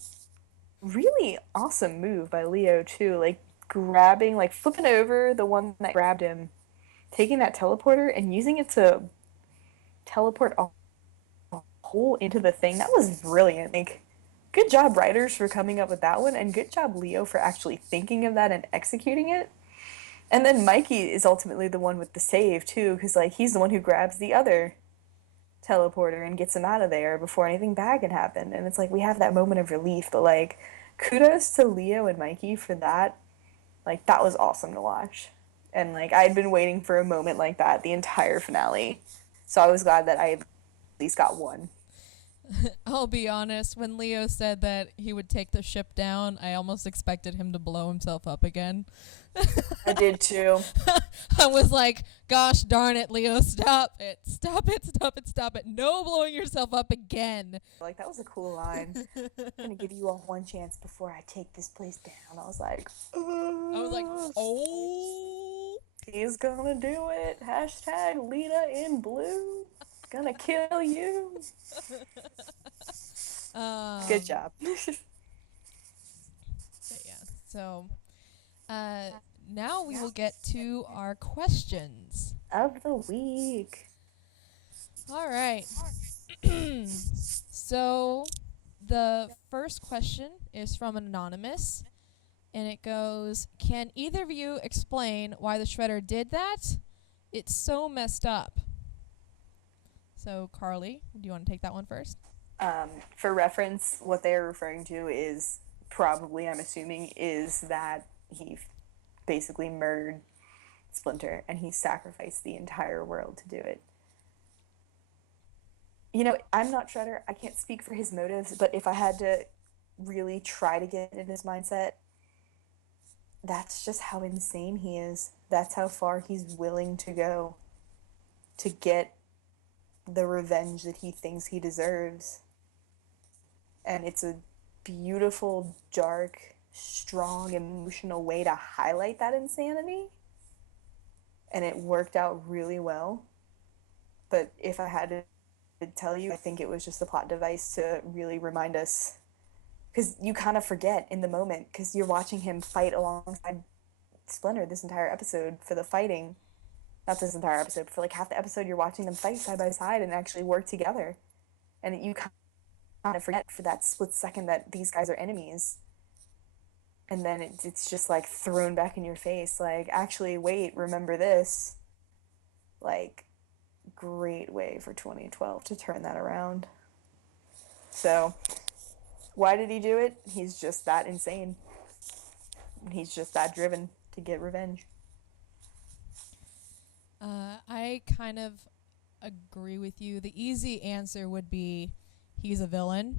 really awesome move by Leo too, like grabbing, like flipping over the one that grabbed him, taking that teleporter and using it to teleport a hole into the thing. That was brilliant. Like, good job writers for coming up with that one, and good job Leo for actually thinking of that and executing it. And then Mikey is ultimately the one with the save too, because like he's the one who grabs the other teleporter and gets him out of there before anything bad can happen. And it's like we have that moment of relief, but like kudos to Leo and Mikey for that. Like that was awesome to watch. And like I'd been waiting for a moment like that the entire finale. So I was glad that I at least got one. I'll be honest, when Leo said that he would take the ship down, I almost expected him to blow himself up again. I did too. I was like, gosh darn it, Leo, stop it. Stop it, stop it, stop it. No blowing yourself up again. Like that was a cool line. I'm gonna give you all one chance before I take this place down. I was like, oh. he's gonna do it. Hashtag Lita in blue. Gonna kill you. Good job. But yeah, so now we will get to our questions. Of the week. All right. So the first question is from an anonymous, and it goes, can either of you explain why the Shredder did that? It's so messed up. So, Karley, do you want to take that one first? For reference, what they're referring to is probably, I'm assuming, is that he basically murdered Splinter and he sacrificed the entire world to do it. You know, I'm not Shredder. I can't speak for his motives, but if I had to really try to get in his mindset, that's just how insane he is. That's how far he's willing to go to get the revenge that he thinks he deserves. And it's a beautiful, dark, strong, emotional way to highlight that insanity. And it worked out really well. But if I had to tell you, I think it was just a plot device to really remind us. Because you kind of forget in the moment, because you're watching him fight alongside Splinter this entire episode for the fighting. Not this entire episode, but for like half the episode, you're watching them fight side by side and actually work together. And you kind of forget for that split second that these guys are enemies. And then it's just like thrown back in your face. Like, actually, wait, remember this. Like, great way for 2012 to turn that around. So, why did he do it? He's just that insane. He's just that driven to get revenge. I kind of agree with you. The easy answer would be he's a villain.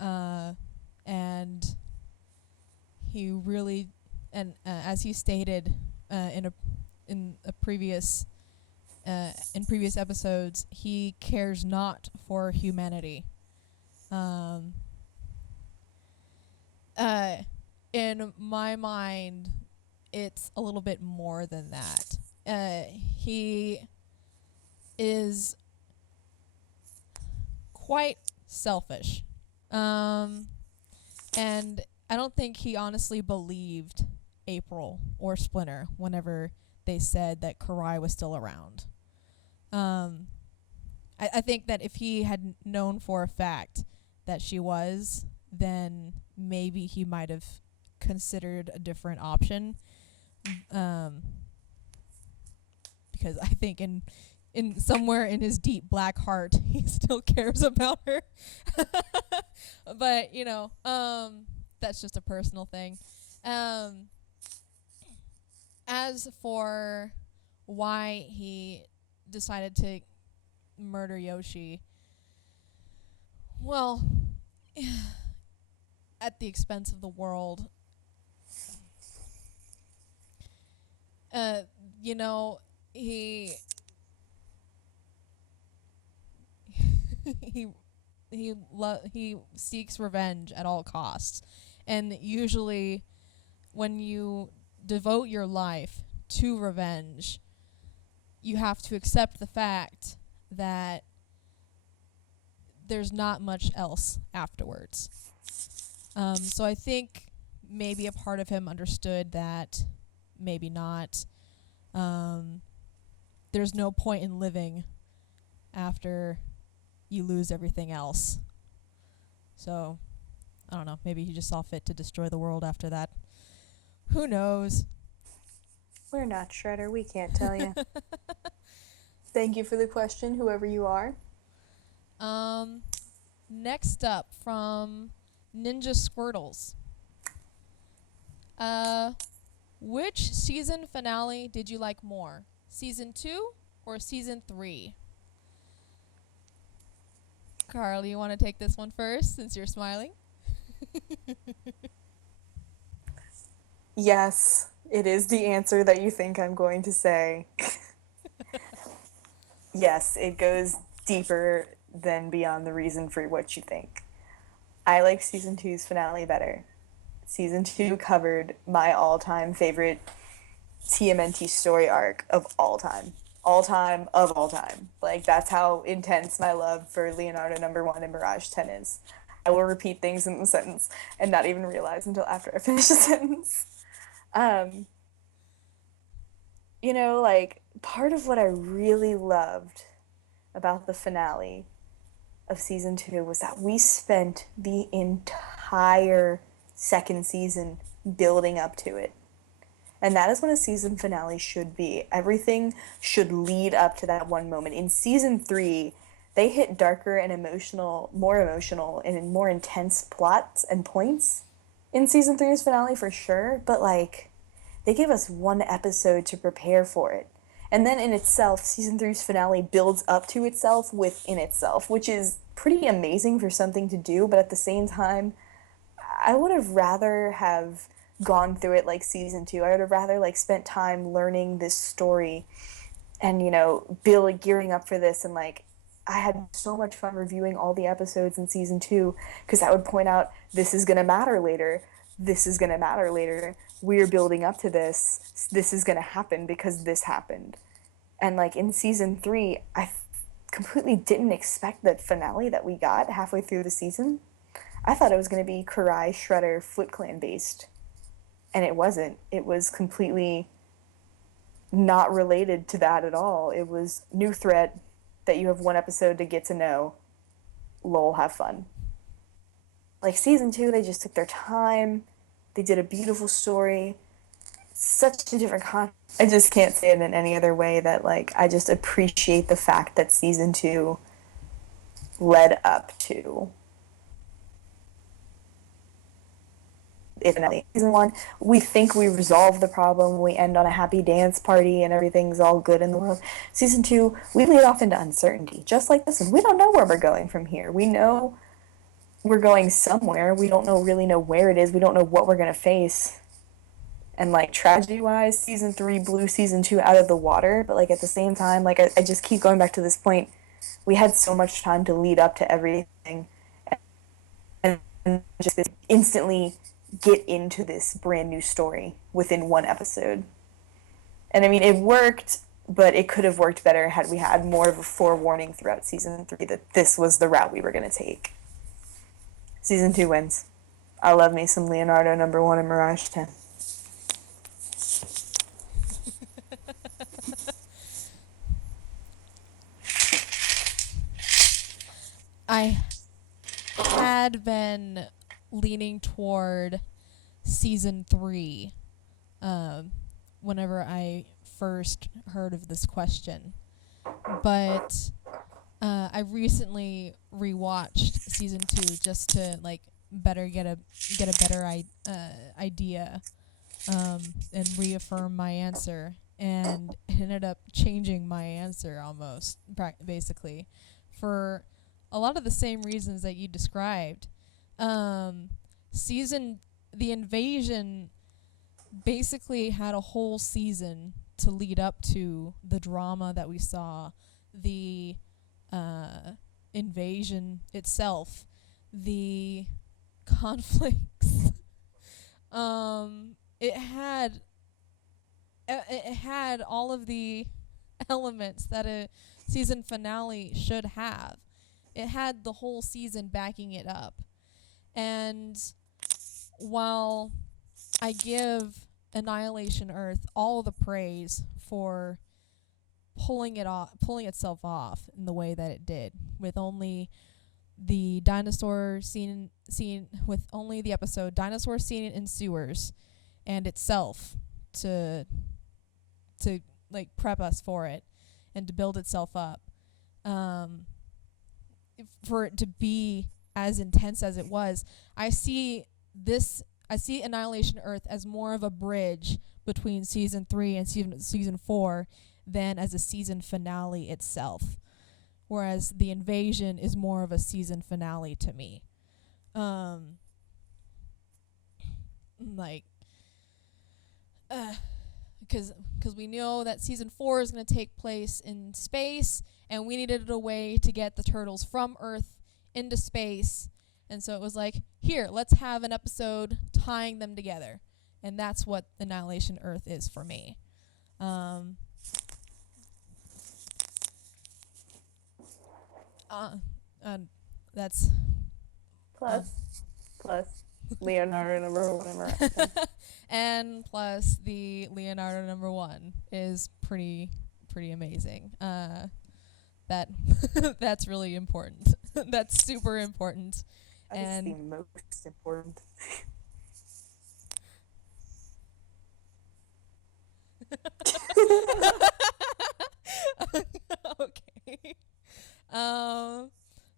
And he really, and as he stated in previous episodes, he cares not for humanity. In my mind, it's a little bit more than that. He is quite selfish. And I don't think he honestly believed April or Splinter whenever they said that Karai was still around. I think that if he had known for a fact that she was, then maybe he might have considered a different option. Because I think in somewhere in his deep black heart, he still cares about her. But, that's just a personal thing. As for why he decided to murder Yoshi. Well, at the expense of the world. You know, he he he seeks revenge at all costs, and usually when you devote your life to revenge, you have to accept the fact that there's not much else afterwards. So I think maybe a part of him understood that, maybe not. There's no point in living after you lose everything else. So, I don't know, maybe he just saw fit to destroy the world after that. Who knows? We're not Shredder. We can't tell you. Thank you for the question, whoever you are. Next up from Ninja Squirtles. Which season finale did you like more? Season 2 or season 3? Carly, you want to take this one first since you're smiling? Yes, it is the answer that you think I'm going to say. Yes, it goes deeper than beyond the reason for what you think. I like season 2's finale better. Season 2 covered my all-time favorite TMNT story arc of all time. All time of all time. Like, that's how intense my love for Leonardo #1 and Mirage 10 is. I will repeat things in the sentence and not even realize until after I finish the sentence. You know, like, part of what I really loved about the finale of season 2 was that we spent the entire second season building up to it. And that is what a season finale should be. Everything should lead up to that one moment. In season 3, they hit darker and more emotional and more intense plots and points in season 3's finale for sure, but like, they gave us one episode to prepare for it. And then in itself, season 3's finale builds up to itself within itself, which is pretty amazing for something to do, but at the same time, I would have rather have gone through it like season 2. I would have rather like spent time learning this story and, you know, gearing up for this. And like, I had so much fun reviewing all the episodes in season 2 because I would point out, this is going to matter later. This is going to matter later. We're building up to this. This is going to happen because this happened. And like in season 3, I completely didn't expect the finale that we got halfway through the season. I thought it was going to be Karai, Shredder, Foot Clan based. And it wasn't. It was completely not related to that at all. It was new threat that you have one episode to get to know. Lol, have fun. Like season 2, they just took their time. They did a beautiful story. Such a different concept. I just can't say it in any other way that like I just appreciate the fact that season 2 led up to finale. Season 1, we think we resolve the problem, we end on a happy dance party and everything's all good in the world. Season 2, we lead off into uncertainty, just like this one. We don't know where we're going from here. We know we're going somewhere. We don't really know where it is. We don't know what we're going to face. And like tragedy-wise, season 3 blew season 2 out of the water, but like at the same time, like I just keep going back to this point, we had so much time to lead up to everything and just instantly get into this brand new story within one episode. And I mean, it worked, but it could have worked better had we had more of a forewarning throughout season 3 that this was the route we were going to take. Season 2 wins. I love me some Leonardo #1 and Mirage 10. I had been leaning toward season 3 whenever I first heard of this question, but I recently rewatched season 2 just to like better get a better idea and reaffirm my answer. and it ended up changing my answer almost, basically, for a lot of the same reasons that you described. Um, the invasion basically had a whole season to lead up to the drama that we saw, the invasion itself, the conflicts. It had it had all of the elements that a season finale should have. It had the whole season backing it up. And while I give Annihilation Earth all the praise for pulling itself off in the way that it did, with only the dinosaur scene with only the episode dinosaur scene in sewers and itself to like prep us for it and to build itself up, for it to be as intense as it was. I see Annihilation Earth as more of a bridge between season 3 and season 4 than as a season finale itself. Whereas the invasion is more of a season finale to me. Like, because we know that season 4 is going to take place in space, and we needed a way to get the turtles from Earth into space. And so it was like, here, let's have an episode tying them together. And that's what Annihilation Earth is for me. That's Plus Leonardo number 1 and and plus the Leonardo number 1 is pretty amazing. That that's really important. That's super important. That is the most important. Okay.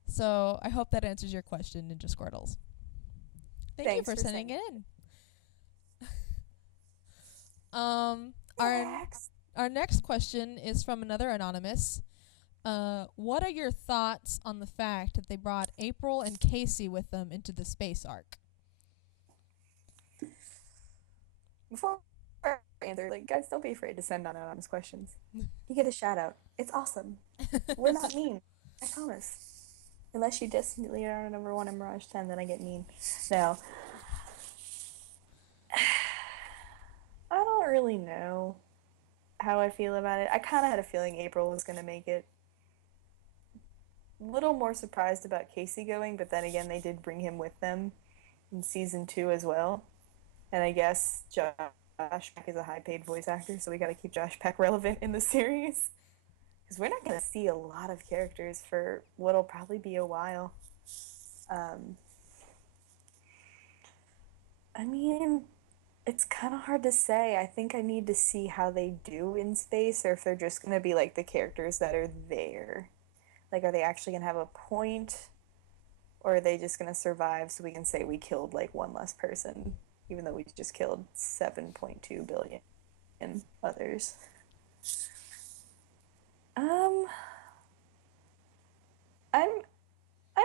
So I hope that answers your question, Ninja Squirtles. Thank you for sending it in. Our next question is from another anonymous. What are your thoughts on the fact that they brought April and Casey with them into the space arc? Before I answer, guys, don't be afraid to send on anonymous questions. You get a shout out. It's awesome. We're not mean. I promise. Unless you diss Leonardo number 1 and Mirage 10, then I get mean. No. I don't really know how I feel about it. I kind of had a feeling April was going to make it. A little more surprised about Casey going, but then again, they did bring him with them in season 2 as well. And I guess Josh Peck is a high-paid voice actor, so we got to keep Josh Peck relevant in the series. Because we're not going to see a lot of characters for what'll probably be a while. I mean, it's kind of hard to say. I think I need to see how they do in space, or if they're just going to be like the characters that are there. Like, are they actually going to have a point? Or are they just going to survive so we can say we killed like one less person, even though we just killed 7.2 billion others? I'm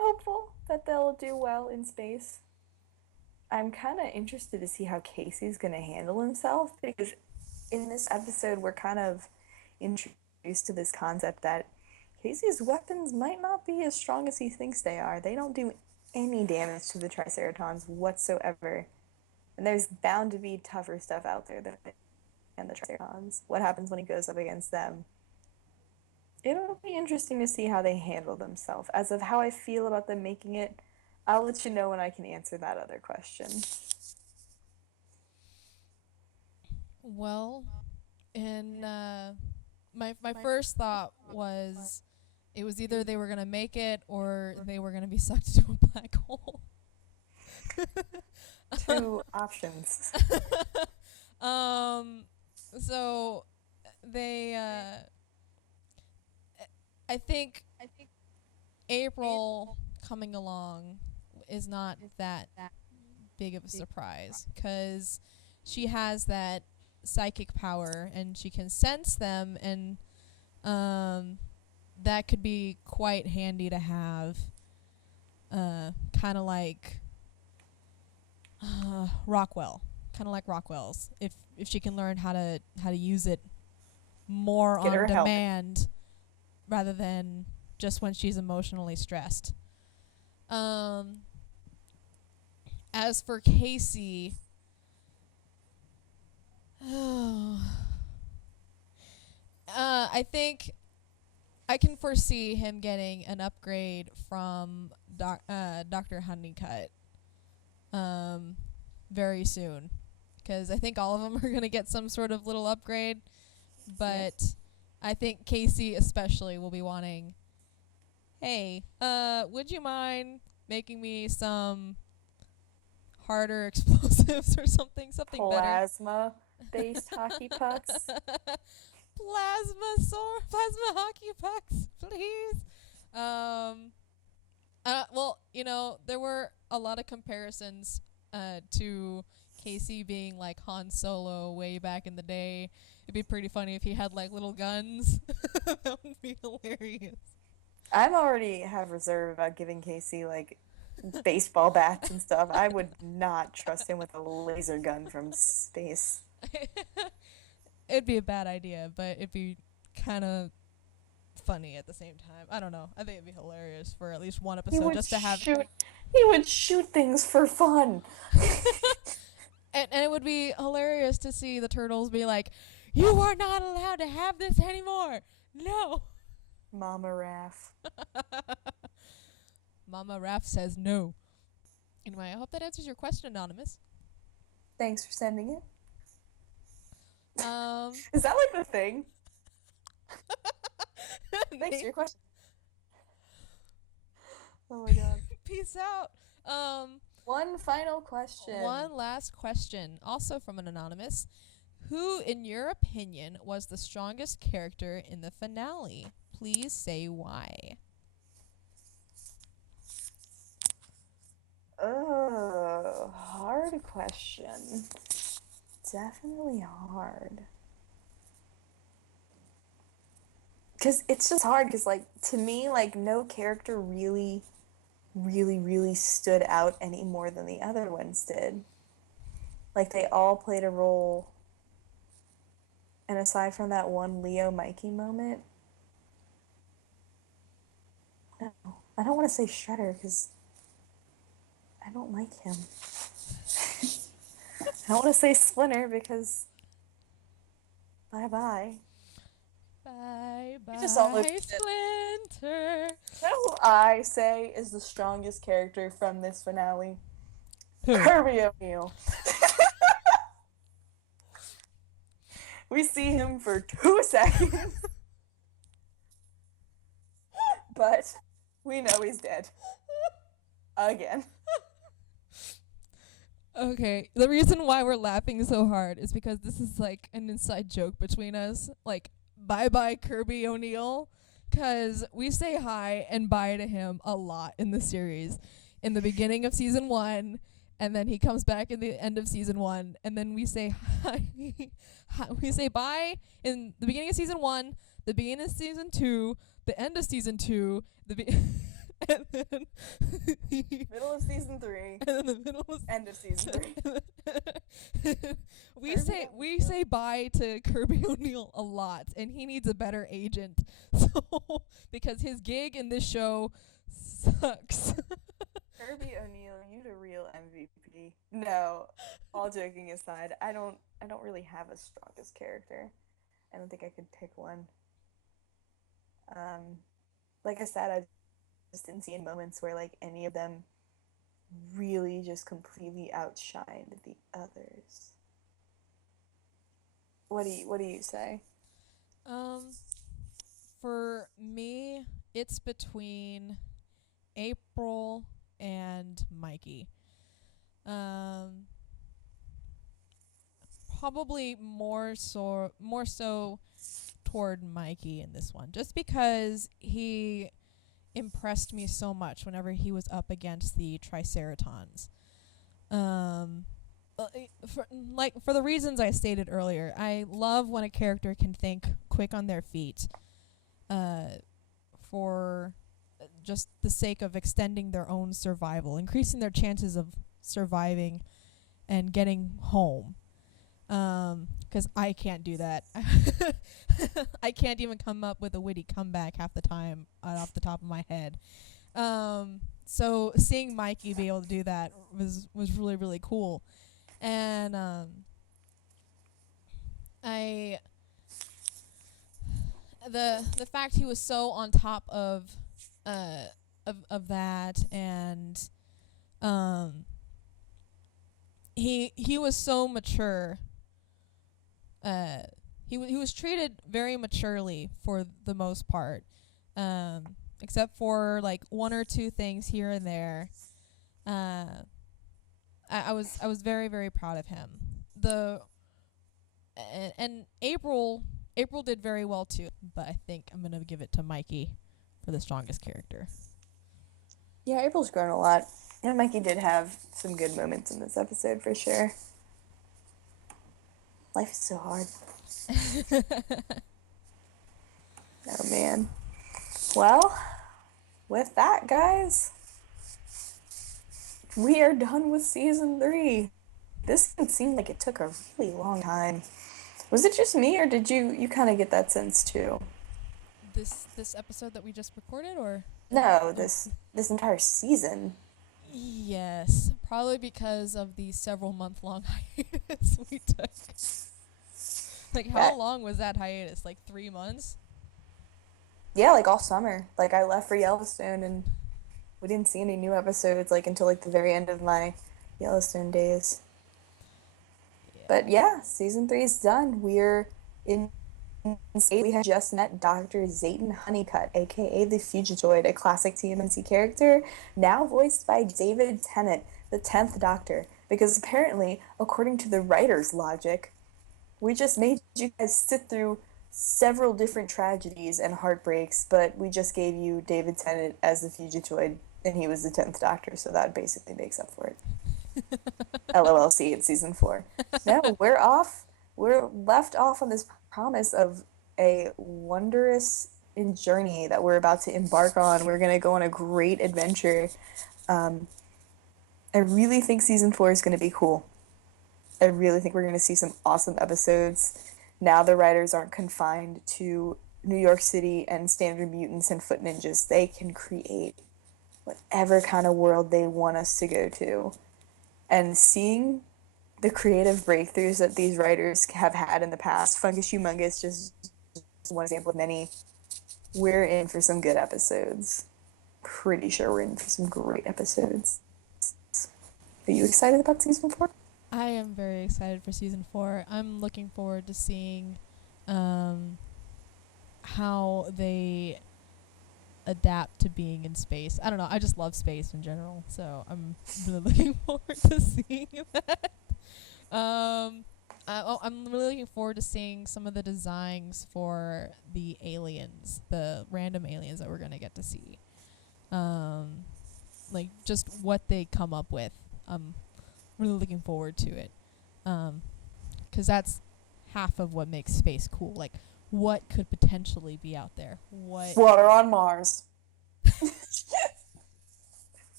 hopeful that they'll do well in space. I'm kind of interested to see how Casey's going to handle himself, because in this episode we're kind of introduced to this concept that Casey's weapons might not be as strong as he thinks they are. They don't do any damage to the Triceratons whatsoever. And there's bound to be tougher stuff out there than the Triceratons. What happens when he goes up against them? It'll be interesting to see how they handle themselves. As of how I feel about them making it, I'll let you know when I can answer that other question. Well, and my first thought was it was either they were going to make it or they were going to be sucked into a black hole. 2 options. So they I think April coming along is not that big of a surprise, because she has that psychic power, and she can sense them, and that could be quite handy to have. Kind of like Rockwell, kind of like Rockwell's. If she can learn how to use it more Get on her help. demand rather than just when she's emotionally stressed. As for Casey, I think I can foresee him getting an upgrade from Dr. Honeycutt very soon, because I think all of them are going to get some sort of little upgrade, but Yes. I think Casey especially will be wanting, hey, would you mind making me some harder explosives or something better? Plasma-based hockey pucks. Plasma hockey pucks, please. Well, there were a lot of comparisons to Casey being like Han Solo way back in the day. It'd be pretty funny if he had like little guns. That would be hilarious. I'm already have reserve about giving Casey like baseball bats and stuff. I would not trust him with a laser gun from space. It'd be a bad idea, but it'd be kind of funny at the same time. I don't know. I think it'd be hilarious for at least one He episode would just to have. shoot. He would shoot things for fun. And it would be hilarious to see the turtles be like, "You are not allowed to have this anymore. No." Mama Raff. Mama Raph says no. Anyway, I hope that answers your question, Anonymous. Thanks for sending it. Um, Is that like the thing? Thanks for your question. Oh my god. Peace out. One final question. One last question, also from an anonymous. Who, in your opinion, was the strongest character in the finale? Please say why. Oh, hard question. Definitely hard. Because it's just hard because, like, to me, like, no character really stood out any more than the other ones did. Like, they all played a role. And aside from that one Leo Mikey moment, no. I don't want to say Shredder because I don't like him. I don't want to say Splinter because bye-bye. Bye-bye, You just all look Splinter. You know who I say is the strongest character from this finale? Who? Kirby O'Neill. We see him for 2 seconds. But we know he's dead. Again. Okay, the reason why we're laughing so hard is because this is like an inside joke between us. Like, bye-bye Kirby O'Neill. Because we say hi and bye to him a lot in the series. In the beginning of season 1, and then he comes back in the end of season 1, and then we say hi. We say bye in the beginning of season 1, the beginning of season 2, the end of season 2, and then Middle of season 3. and then the middle of End of season 3. we say bye to Kirby O'Neill a lot, and he needs a better agent. So because his gig in this show sucks. Kirby O'Neill, you the real MVP. No, all joking aside, I don't really have a strongest character. I don't think I could pick one. Like I said, I just didn't see any moments where like any of them really just completely outshined the others. What do you say? For me, it's between April and Mikey. Probably more so toward Mikey in this one, just because he impressed me so much whenever he was up against the Triceratons. for the reasons I stated earlier, I love when a character can think quick on their feet, for just the sake of extending their own survival, increasing their chances of surviving and getting home. 'Cause I can't do that. I can't even come up with a witty comeback half the time off the top of my head. So seeing Mikey be able to do that was really really cool, and I the fact he was so on top of that, and he was so mature. He was treated very maturely for the most part, except for like one or two things here and there. I was very very proud of him. And April did very well too, but I think I'm gonna give it to Mikey for the strongest character. Yeah, April's grown a lot. And Mikey did have some good moments in this episode for sure. Life is so hard. Oh man. Well, with that, guys, we are done with season 3. This seemed like it took a really long time. Was it just me, or did you kind of get that sense too? This episode that we just recorded, or No, this entire season. yes, probably because of the several month long hiatus we took. Like, how long was that hiatus? Like 3 months? Yeah, like all summer. Like I left for Yellowstone and we didn't see any new episodes like until like the very end of my Yellowstone days. Yeah. But yeah, season 3 is done. We're in state. We have just met Dr. Zayton Honeycutt, aka the Fugitoid, a classic TMNT character, now voiced by David Tennant, the 10th Doctor. Because apparently, according to the writer's logic, we just made you guys sit through several different tragedies and heartbreaks, but we just gave you David Tennant as the Fugitoid, and he was the 10th Doctor, so that basically makes up for it. LOLC, it's season 4. No, we're off. We're left off on this promise of a wondrous journey that we're about to embark on. We're going to go on a great adventure. I really think season 4 is going to be cool. I really think we're going to see some awesome episodes. Now the writers aren't confined to New York City and standard mutants and foot ninjas. They can create whatever kind of world they want us to go to. And seeing the creative breakthroughs that these writers have had in the past, Fungus Humongous just one example of many, we're in for some good episodes. Pretty sure we're in for some great episodes. Are you excited about season 4? I am very excited for season 4. I'm looking forward to seeing how they adapt to being in space. I don't know. I just love space in general, so I'm really looking forward to seeing that. I'm really looking forward to seeing some of the designs for the aliens, the random aliens that we're gonna get to see. Like just what they come up with. I'm really looking forward to it, 'cause that's half of what makes space cool. Like, what could potentially be out there? What Water on Mars.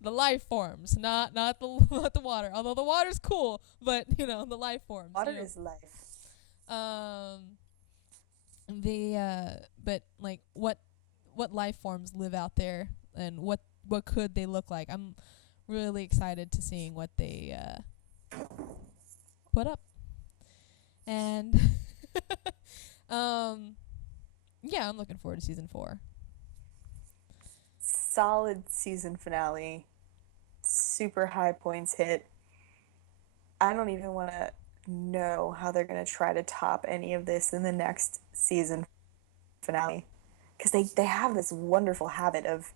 the life forms, not not the water. Although the water's cool, but the life forms. Water is life. But like what life forms live out there, and what could they look like? I'm really excited to seeing what they put up. And yeah, I'm looking forward to season 4. Solid season finale. Super high points hit. I don't even want to know how they're going to try to top any of this in the next season finale. Because they have this wonderful habit of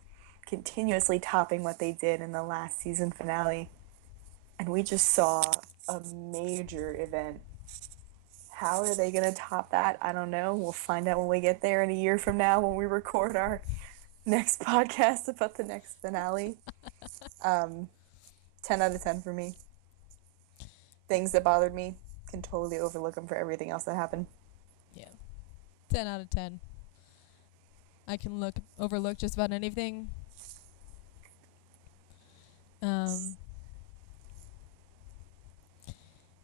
continuously topping what they did in the last season finale. And we just saw a major event. How are they going to top that? I don't know. We'll find out when we get there in a year from now when we record our next podcast about the next finale. 10 out of 10 for me. Things that bothered me, can totally overlook them for everything else that happened. Yeah. 10 out of 10. I can overlook just about anything.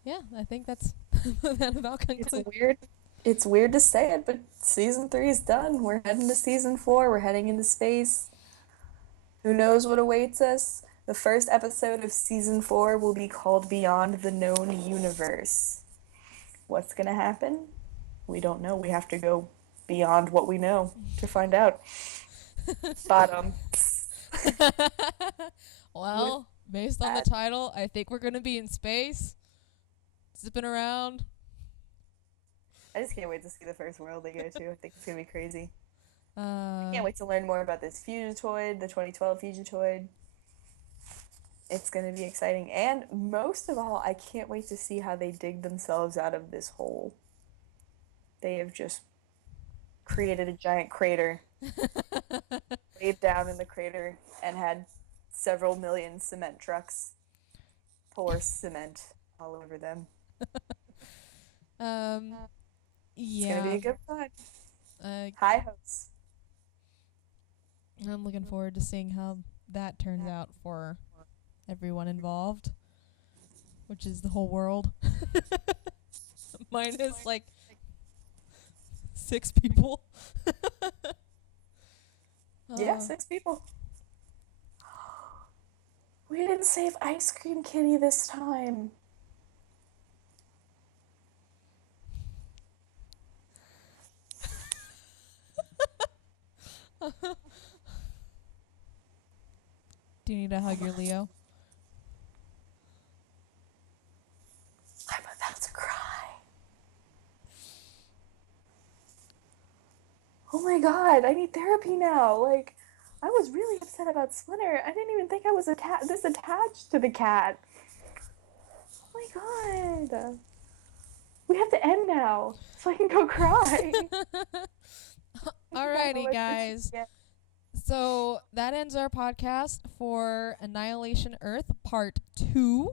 Yeah, I think that's that about concludes. It's weird to say it, but season 3 is done. We're heading to season 4. We're heading into space. Who knows what awaits us? The first episode of season 4 will be called Beyond the Known Universe. What's gonna happen? We don't know. We have to go beyond what we know to find out. Bottom. Well, based on the title, I think we're gonna be in space, zipping around. I just can't wait to see the first world they go to. I think it's gonna be crazy. Uh, I can't wait to learn more about this Fugitoid, the 2012 Fugitoid. It's gonna be exciting, and most of all, I can't wait to see how they dig themselves out of this hole. They have just created a giant crater, laid down in the crater, and had several million cement trucks pour cement all over them. It's gonna be yeah. a good time. Uh, High hopes. I'm looking forward to seeing how that turns out for everyone involved, which is the whole world. Minus like 6 people. Yeah, 6 people. We didn't save Ice Cream Kitty this time. Do you need to hug your Leo? I'm about to cry. Oh my god, I need therapy now. Like, I was really upset about Splinter. I didn't even think I was this attached to the cat. Oh my god. We have to end now so I can go cry. Alrighty, guys. So that ends our podcast for Annihilation Earth Part 2.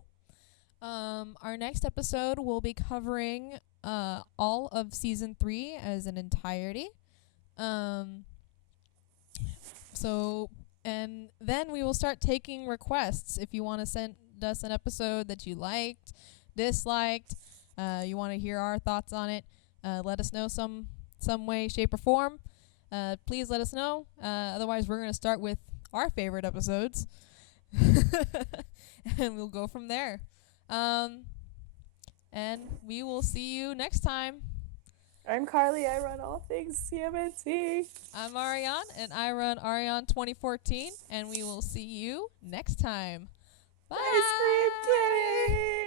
Our next episode will be covering all of Season 3 as an entirety. And then we will start taking requests. If you want to send us an episode that you liked, disliked, you want to hear our thoughts on it, let us know some way, shape, or form. Please let us know. Otherwise, we're going to start with our favorite episodes. And we'll go from there. And we will see you next time. I'm Carly. I run all things TMNT. I'm Ariane, and I run Ariane 2014. And we will see you next time. Bye. Ice Cream Kitty!